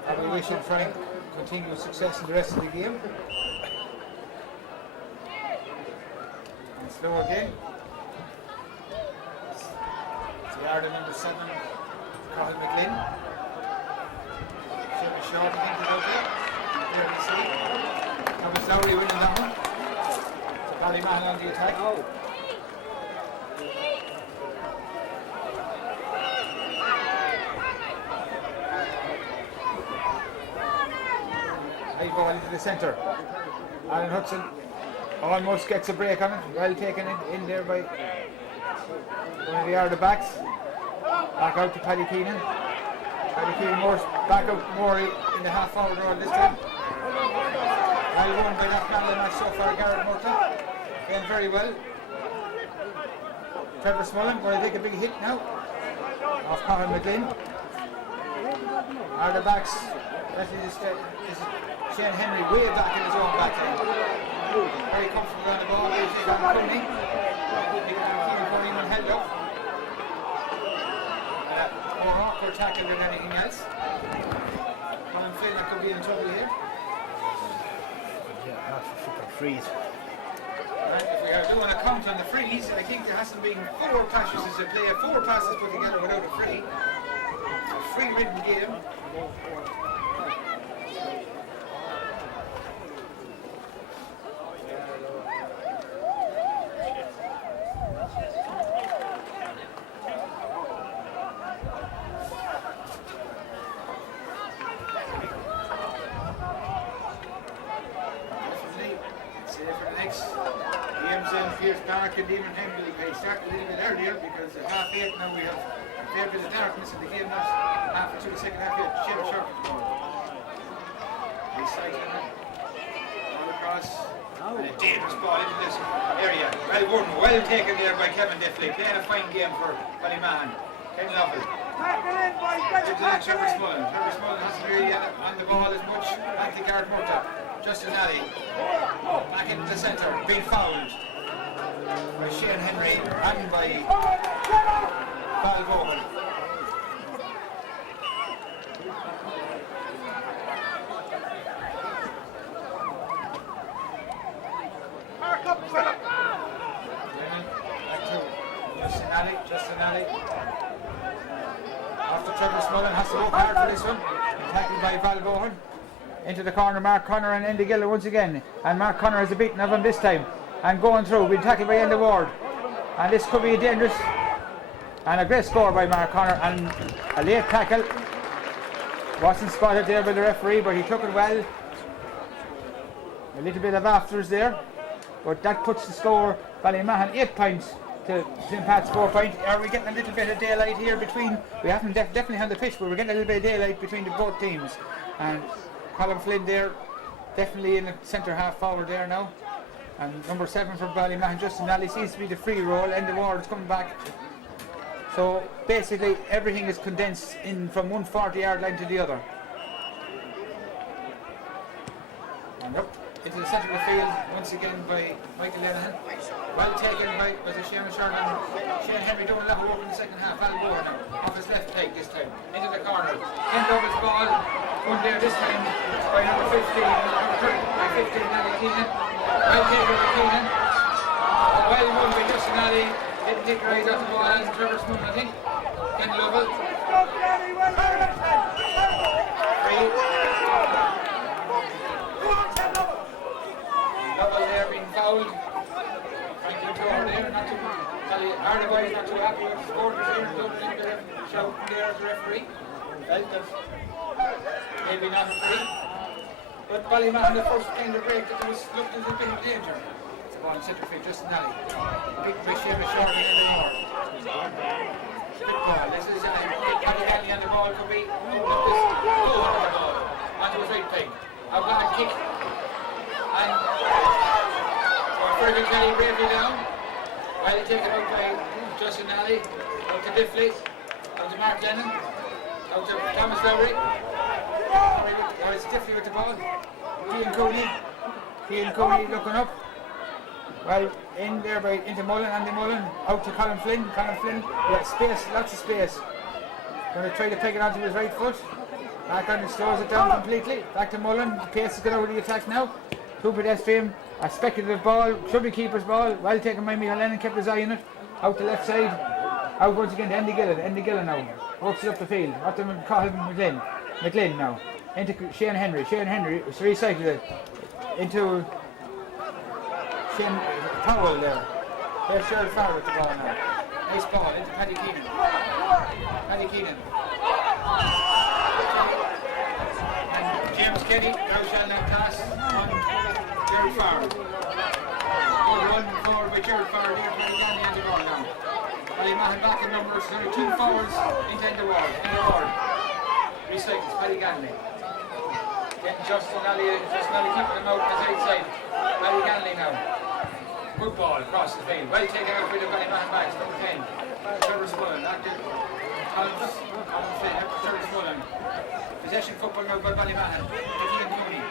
And we wish him Frank continued success in the rest of the game. And slow again. It's the Ardagh number 7, Cathal McLean. Jimmy Short again to go there. There we see. Thomas Lowry winning that one. So Ballymahon on the attack. High ball into the centre. Alan Hudson almost gets a break on it. Well taken in there by one of the Ardagh backs. Back out to Paddy Keenan. Paddy Keenan back out more in the half forward role this time. Well won by that man of the match so far, Garrett Murphy. Playing very well. Trevor Smullen going to take a big hit now off Cathal McLean. Ardagh backs. That is Shane Henry way back in his own back line. Very comfortable on the ball. They take on Cooney. Cooney when held up. More awkward tackle than anything else. Colin Flynn that could be in trouble here. Yeah, that's a fucking freeze. And if we are doing a count on the frees, I think there hasn't been 4 passes as a player, 4 passes put together without a free. A free-ridden game. Pierce Park and even Henry. They started a little bit earlier because at half 8 now we have a fair bit of darkness in the game. Not half to the second half yet. Shell short to go. Recycling it. All across. And a dangerous ball into this area. Well won, well taken there by Kevin Diffley. Playing a fine game for Ballymahon. Ken Lovell. Gives it to Trevor Smullen. Trevor Smullen hasn't really on the ball as much. Back to Garrett Murtagh. Justin Alley. Back into the centre. Big foul by Shane Henry and by Ballymahon. Justin Alley. After Trevor Smullen has to work hard for this one. Tackled by Ballymahon. Into the corner, Mark Connor and Andy Giller once again. And Mark Connor has a beating of him this time. And going through, being tackled by Andy Ward. And this could be a dangerous and a great score by Mark Connor. And a late tackle. Wasn't spotted there by the referee, but he took it well. A little bit of afters there. But that puts the score, Ballymahon 8 points to St. Pat's 4 points. Are we getting a little bit of daylight here between? We haven't definitely on the pitch, but we're getting a little bit of daylight between the both teams. And Colin Flynn there, definitely in the centre half forward there now. And number 7 for Ballymahon, Justin Alley, seems to be the free roll, and the Ward's coming back. So basically everything is condensed in from one 40-yard line to the other. And up into the centre of the field once again by Michael Lenihan. Well taken by Seamus Short and Shane Henry doing a lot of work in the second half. Balboa now off his left leg this time into the corner. Kendover's ball one there this time by number 15, by 15 Nally Keenan. Well taken by Keenan. Well won by Justin Alley. Didn't take her eyes off the ball and Trevor Smullen, I think. Ken Lovell. Lovell there being fouled. Ardagh is not too happy with the score. There's a little bit of shout there as the referee. Felt that maybe not a free. But Ballymahon, the first kind of break, that was looked as a bit of danger. It's a ball in centre field, Justin Alley. Big Seamus Short in the north. Good ball. This is Paddy Galley on the ball. Could be up this goal on the ball. Onto his right peg. I've got a kick. And Fergal Kelly bravely down. Well taken out by Justin Alley, out to Diffley, out to Mark Lennon, out to Thomas Lowry. Now it's Diffley with the ball. Cian Cooney looking up. Well, in there by into Mullen, Andy Mullen, out to Colin Flynn. Yeah, space, lots of space. Going to try to peg it onto his right foot. Back on, slows it down completely. Back to Mullen. The pace is going over the attack now. Two pedestrian, a speculative ball, should be keeper's ball, well taken by Michael Lennon, kept his eye on it, out the left side, out once again to Andy Gillen now, works it up the field, what do we call him, McLean now, into Shane Henry recycled it, into Shane Powell there, there's Gerald Farr with the ball now, nice ball, into Paddy Keenan, and James Kenny, now shall not pass on Gerald Farr. Good run forward by Gerald Farr there, Paddy Galley on the ball now. Ballymahon back in numbers, there are 2 forwards into the ward. Recycles, Paddy Galley. Getting Justin Alley keeping him out on his right side. Paddy Galley now. Good ball across the field. Well taken out by the Ballymahon backs, number 10. Trevor Smullen, active. Colin Flynn, after Trevor Smullen. Possession football now by Ballymahon. Cian Cooney.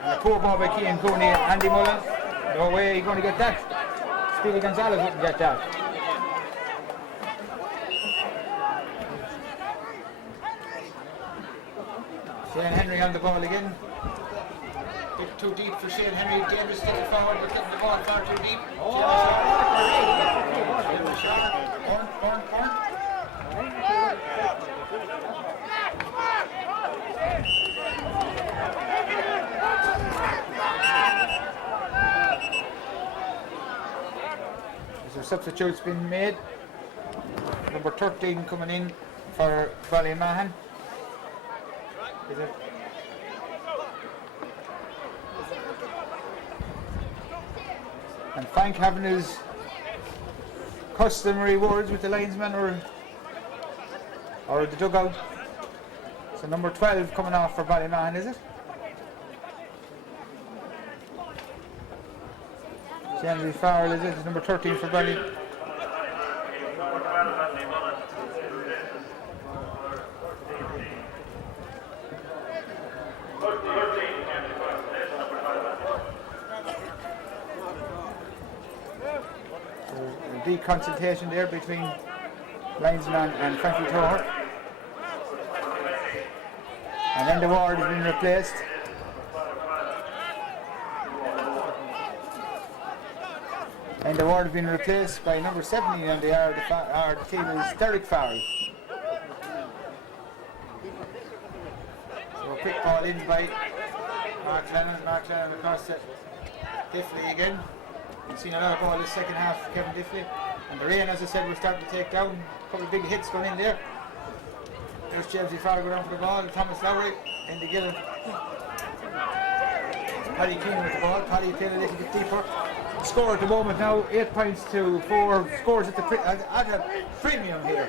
And a poor ball by Cian Cooney, Andy Mullen. No way you're going to get that. Speedy Gonzalez wouldn't get that. Shane Henry on the ball again. Bit too deep for Shane Henry. Davis getting forward, but getting the ball far too deep. Seamus Sharp. Corn. There's a substitute's been made. Number 13 coming in for Ballymahon. Is it? And Frank having his customary words with the linesman or the dugout. So number 12 coming off for Ballymahon, is it? James Farrell, is it? It's number 13 for Bally. Big consultation there between linesman and Frankie Toher. And then the ward has been replaced. And the ward has been replaced by number 17 on the Ardagh team is Derek Farrell. So a quick ball in by Mark Lennon across to Diffley again. We've seen a lot of ball this second half for Kevin Diffley. And the rain, as I said, we're starting to take down. A couple of big hits going in there. There's James Farrell going down for the ball. Thomas Lowry in the Gillen. Paddy Keane with the ball. Paddy playing a little bit deeper. Score at the moment now, 8 points to 4. Scores at a premium here.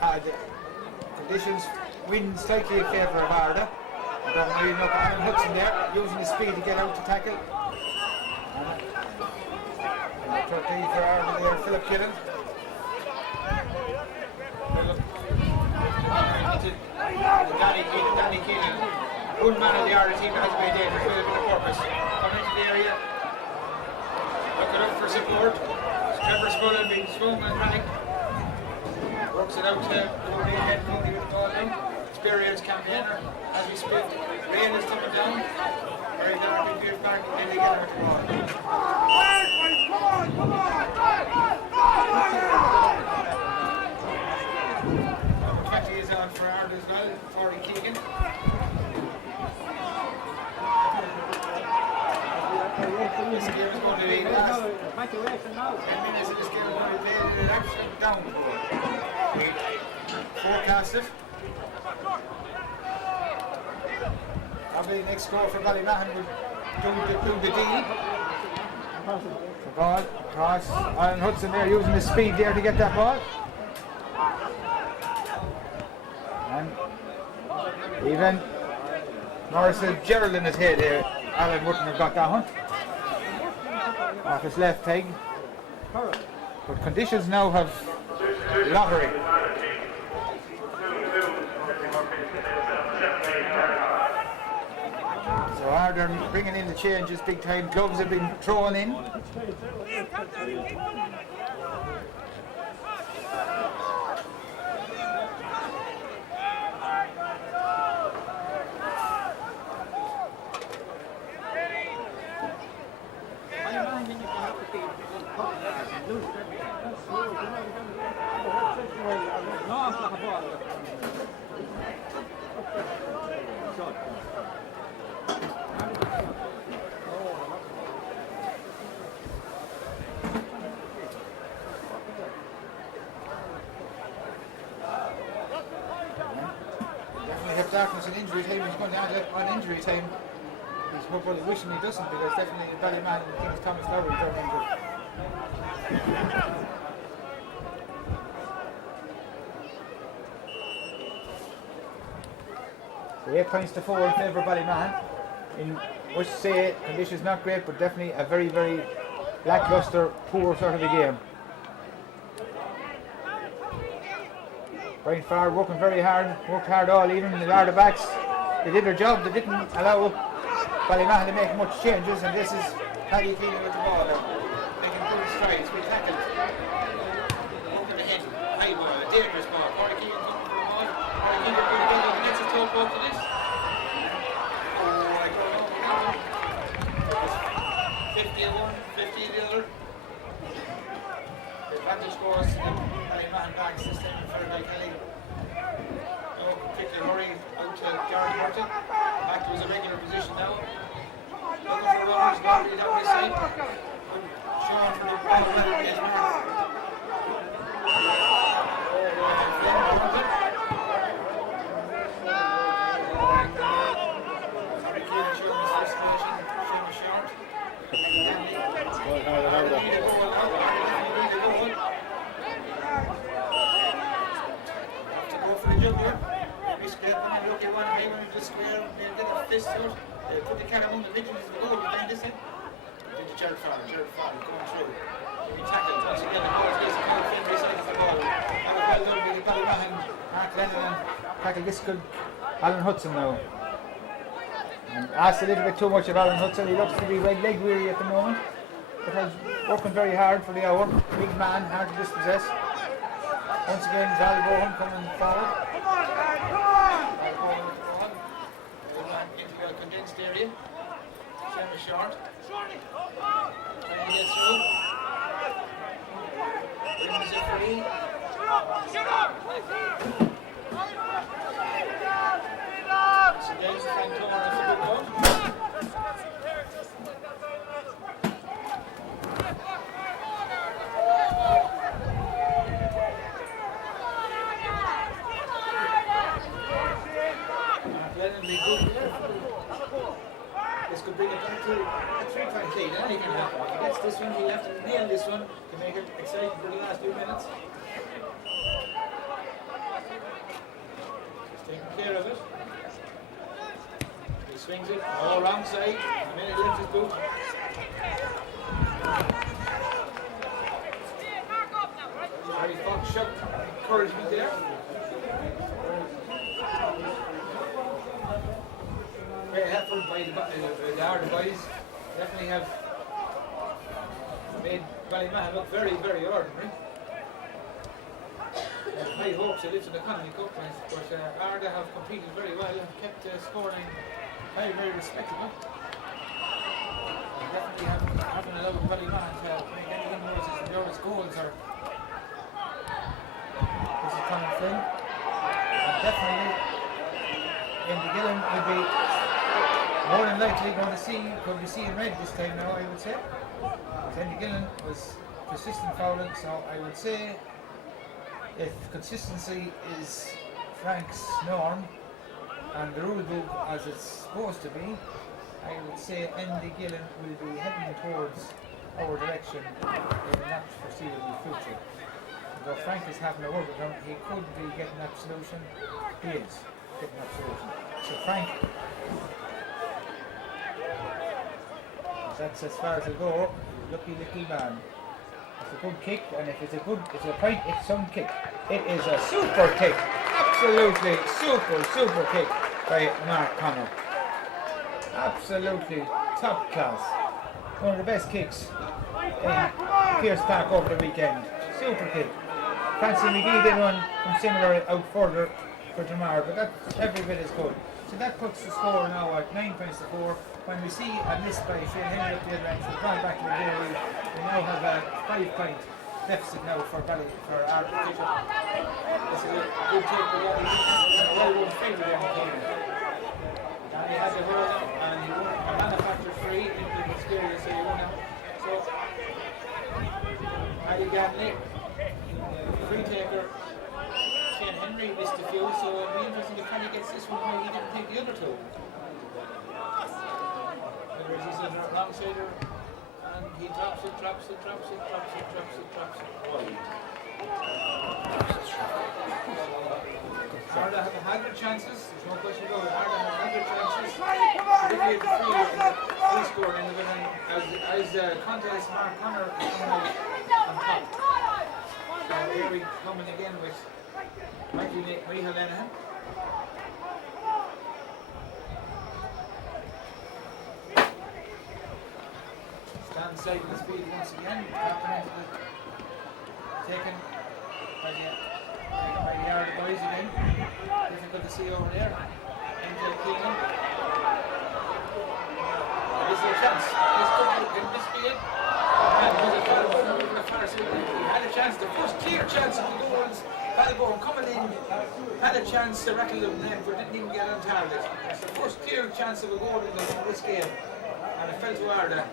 The conditions wind slightly in favour of Ardagh. Alan Hudson there, using his speed to get out to tackle. And 13 for Ardagh there, Philip Killen. Danny Keelan, good man of the Ardagh team that has been there with a bit of purpose. Come into the area, look it up for support. Trevor Scullin being swung and back. Works it out to Mooney, head Mooney with the ball now. Experienced campaigner as we speak. Rain is coming down. Very dark and beautiful back and then they get her to the ball. Come on! 20 is on for Ardagh as well, Corey Keegan. This game is going to be last 10 minutes of this game is going to be played and it actually down the board. Forecasted. Probably the next score for Ballymahon will do the deal. The ball across. Alan Hudson there using his speed there to get that ball. And even Morrison Gerald in his head here. Alan wouldn't have got that one. Off his left leg. But conditions now have lottery. So Ardagh bringing in the changes big time. Gloves have been thrown in. Darkness and injury time, he's going to add on injury time. He's hopefully wishing he doesn't because definitely in Ballymahon I think it's Thomas Lowry turned injured. So 8 points to 4 in favour of Ballymahon. In which say conditions not great but definitely a very, very lacklustre, poor sort of a game. Brian Farr working very hard, worked hard all evening. The Ardagh backs, they did their job, they didn't allow Ballymahon to make much changes, and this is Paddy Keelan with the ball now, making good strides, we tackled. Over the head, high ball, a dangerous ball. Corey Keelan looking for the ball. Corey Keelan put the ball, and that's a tough ball to this. Oh, I don't know. 50 the other. The advantage goes to Ballymahon backs this time for by Kelly. No particular hurry out to Jared Horton. Back to his irregular position now. Looking for runners, Gordon down this side. Sean for the ball, well engaged man. Sorry, Keelan showing his destination. square, they'll get a fist out, they'll put the carry on the ridge into the goal behind this end. Did the Jared Farr going through. He'll be tackled once again, the ball gets the Fenry side of the ball. And well done by the Ballymahon, Mark Lennon, and tackle this good Alan Hudson now. And asked a little bit too much of Alan Hudson, he looks to be red leg weary at the moment. But he's working very hard for the hour, big man, hard to dispossess. Once again, Ballymahon coming forward. Into a condensed area. Semi short. Trying to get through. Brings it free. So there's Frank Torres, a good goal. This could bring it back to a 3-point lead. Anything can happen. If he gets this one, he'll have to nail this one to make it exciting for the last few minutes. Just taking care of it. He swings it all wrong side. And then he lifts his boot. Very Fox shot encouragement there. Great effort by the Ardagh boys. Definitely have made Ballymahon look very, very ordinary. High hopes of lifting the Economy Cup, but Ardagh have competed very well and kept scoring very, very respectable. Definitely haven't allowed Ballymahon to make any inroads as regards goals or this is kind of thing. And definitely Andy Gillen would be more than likely going to could be seeing red this time now, I would say. Andy Gillen was persistent fouling, so I would say if consistency is Frank's norm and the rule book as it's supposed to be, I would say Andy Gillen will be heading towards our direction in the not foreseeable future. Though Frank is having a word with him, he could be getting absolution. He is getting absolution. So Frank, that's as far as I go. Lucky little man. It's a good kick, and if it's a point, it's some kick. It is a super kick. Absolutely super kick by Mark Connor. Absolutely top class. One of the best kicks in Pierce Park over the weekend. Super kick. Fancy McGee did one from similar out further for tomorrow, but that's every bit as good. So that puts the score now at 9 points to 4. When we see a miss by Shane Henry up the other end, so we've gone back to the goal. We now have a 5-point deficit now for Ardagh. This is a good take for Ardagh. A well-run favourite in the game. And he has a hurl and he won a manufactured free into the scary, so he won out. So, Paddy Ganley, free taker. Shane Henry missed a few, so it'll be interesting if Paddy gets this one where he didn't take the other two. Whereas he's a wrong sider and he drops it. Ardagh have had their chances, there's no question about it. Ardagh have had their chances. Particularly at the free score end of it, and as contest Mark Connor is coming out on top. So here we coming again with Michael Lenihan. Stand side of the speed once again, taken by the Ardagh boys again. Difficult to see over there. Into Keelan. Is there a chance? Can this be it? He had a chance, the first clear chance of the goals. Ballymahon coming in, had a chance to rattle them then, but didn't even get on target. It's the first clear chance of a goal in this game, and it fell to Ardagh.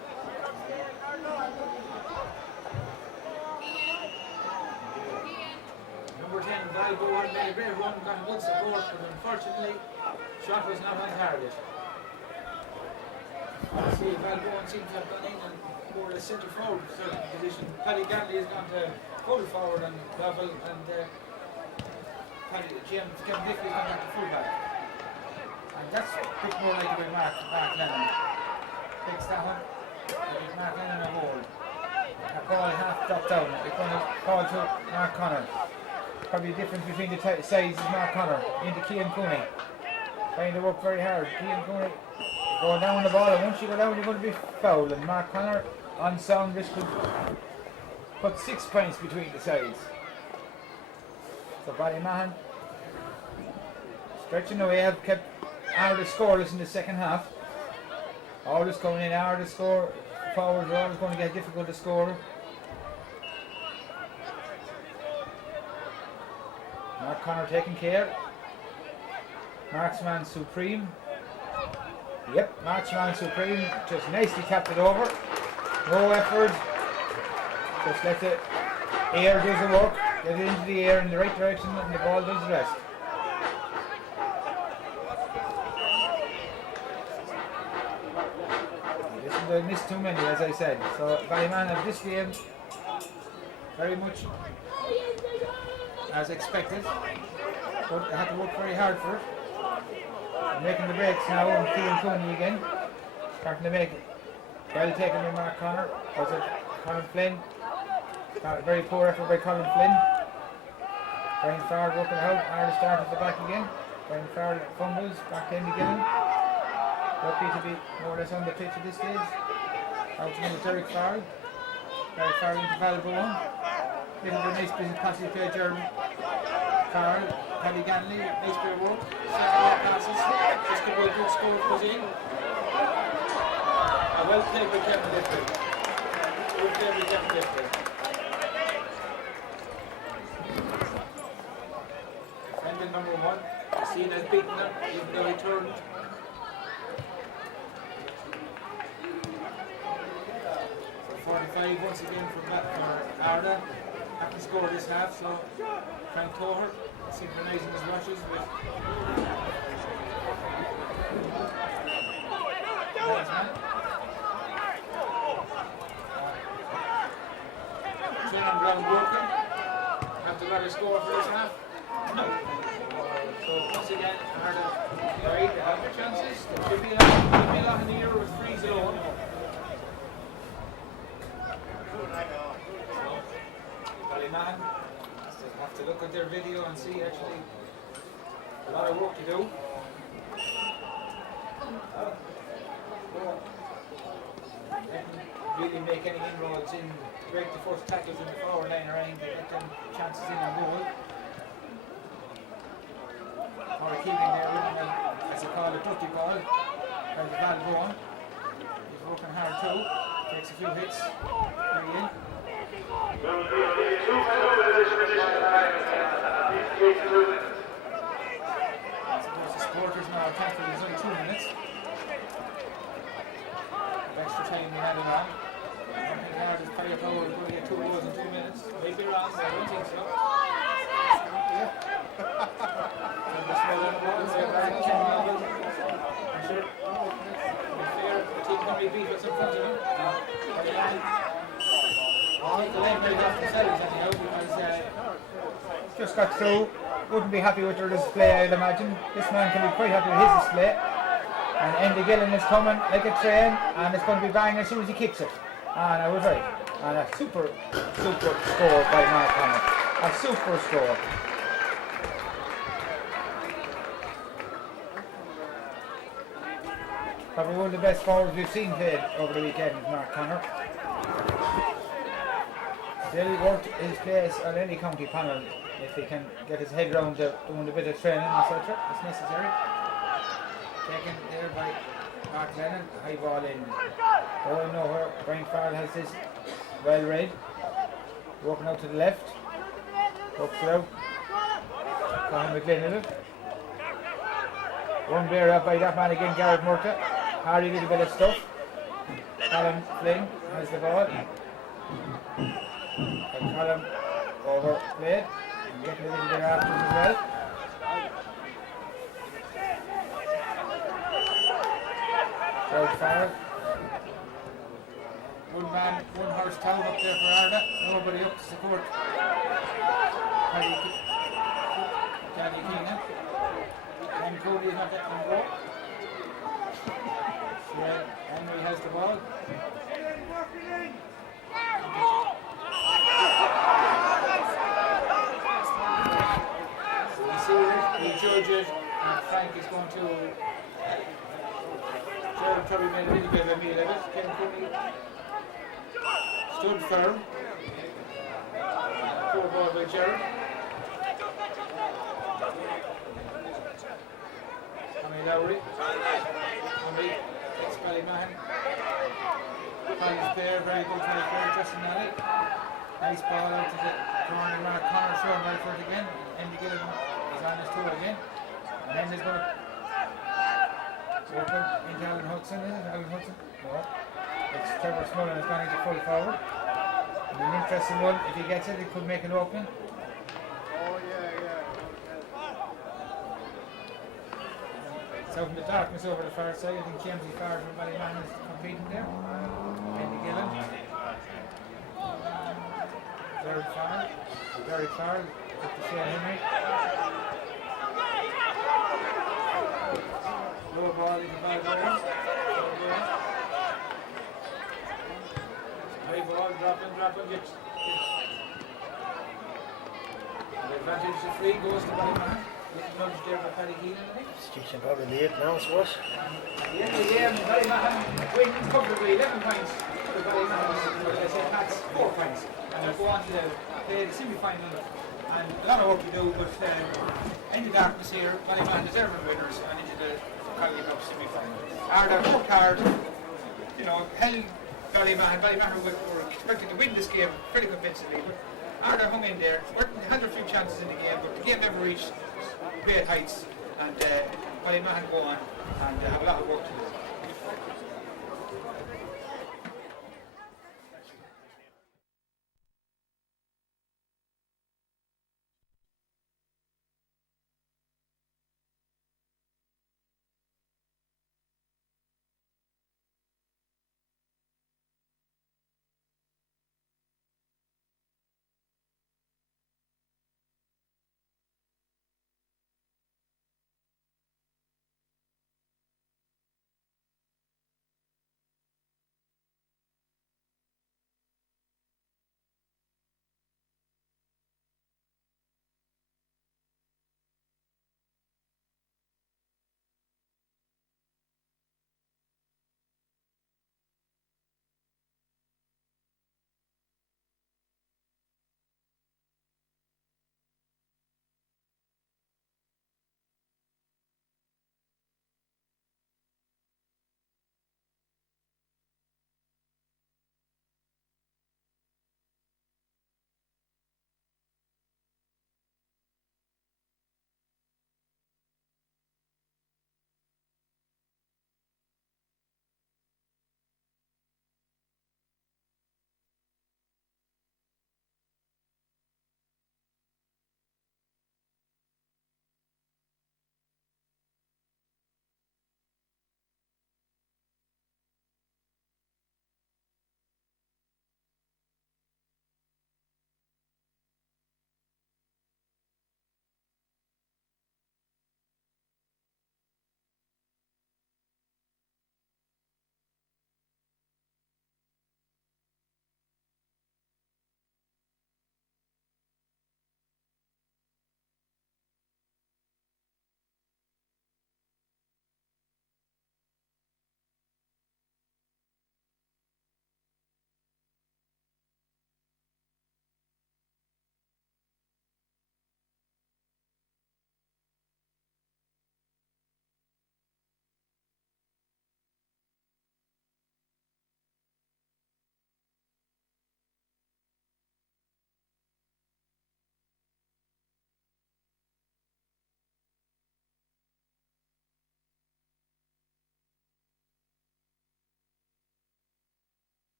Number 10, Ballymahon made a brave run, got good support, but unfortunately, shot was not on target. See, Ballymahon seems to have gone in and more or less centre forward position. Paddy Ganley has gone to full forward and level, and Kevin Dickley has gone back to full back. And that's a bit more like a bit Mark Lennon. Takes that one. Gives Mark Lennon a hold. That ball half dropped down. It's going to fall to Mark Connor. Probably the difference between the sides is Mark Connor into Cian Cooney. Trying to work very hard. Cian Cooney going down the ball, and once you go down, you're going to be fouled. And Mark Connor on sound, this could put 6 points between the sides. So Ballymahon stretching away, have kept Ardagh scoreless in the second half. Always coming in, Ardagh score. Forwards are always going to get difficult to score. Mark Connor taking care. Marksman Supreme. Yep, Marksman Supreme just nicely tapped it over. No effort. Just let the air do the work. Get it into the air in the right direction and the ball does the rest. They missed too many, as I said. So Ballymahon have this game very much as expected, but they had to work very hard for it. They're making the breaks now, and Cian Cooney again starting to make it. Well taken by Mark Connor. Was it Colin Flynn? Got a very poor effort by Colin Flynn. Brian Farr working out. Ardagh start at the back again. Brian Farr fumbles back to Andy Gillen. Lucky to be more or less on the pitch at this stage. Out to Derek Farrell. Derek Farrell into Ballymahon. Little bit nice bit of passing play, Jeremy Farrell. Paddy Ganley, nice bit of work. Second passes. Just a good score put in. Well played by Kevin Lifton. Well played by Kevin Lifton. Defending number 1. You see that beaten them, even though he turned. 45 once again for Ardagh. Haven't scored this half, so Frank Toher synchronising his rushes with Training ground broken. Have to let her score for this half. So once again, Ardagh right, they have their chances. There should be a lot in the year with 3-0. Ballymahon have to look at their video and see actually a lot of work to do. They can really make any inroads in, break the first tackles in the forward line or anything to get them chances in on goal. Or keeping their original, as they call it, ducky ball, by the Ballymahon. He's working hard too, takes a few hits, very in. I suppose the supporters now are thankful there's only 2 minutes of extra time we had it on. I don't think Ardagh firepower is going to get 2 goals in 2 minutes. Maybe wrong, but I don't think so. I'm sure the team can be beat with some front of them. Just got through, wouldn't be happy with their display, I'd imagine. This man can be quite happy with his display. And Andy Gillen is coming like a train, and it's going to be bang as soon as he kicks it. And I was right. And a super score by Mark Connor. A super score. Probably one of the best forwards we've seen played over the weekend is Mark Connor. Still worked his place on any county panel if he can get his head round to doing a bit of training, etc. It's necessary. Taken there by Mark Lennon, high ball in. Going nowhere. Brian Farrell has this well read. Working out to the left. Up through. Colin McLean. One bear up by that man again, Garrett Murta. Hardy little bit of stuff. Colin Flynn has the ball. And Colin overplayed. Getting a little bit after as well. George Farrell. One man, one horse town up there for Ardagh. Nobody up to support Danny Keenan. And Cody is not letting him go. Yeah, Henry has the ball. You see it, we judge it, and Frank is going to... Gerald probably made a little bit of a meal of it. Kevin Cooney stood firm. Poor ball by Gerald. Tommy Lowry. Tommy takes Ballymahon. Collins there, very good play there, Justin Nelly. Nice ball out to the corner. Mark Connor showing right for it again. Andy Gillen is on his toe again. And then there's going to open into Alan Hudson, is it? Alan Hudson? No. It's Trevor Smullen has gone into full forward. It'll be an interesting one. If he gets it, he could make an opening. It's out in the darkness over the far side. I think Jamesy Farr from Ballymahon is competing there. Andy Gillen. Very far. With the Shane Henry. Low ball in the ball going. High ball, dropping. Gets. The advantage of free goes to Ballymahon. Little nudge there by Paddy Keenan, I think. Sticks probably late now, I suppose. At the end of the game, Ballymahon wins comfortably 11 points. The Ballymahon, as I said, that's 4 points. And they'll go on to play the semi-final. And a lot of work to do, but in the darkness here, Ballymahon deserving winners and into the County Cup semi-final. Ardagh worked hard, held Ballymahon. Ballymahon were expecting to win this game pretty convincingly, but Ardagh hung in there. Had a few chances in the game, but the game never reached great heights. And Ballymahon go on and have a lot of work to do.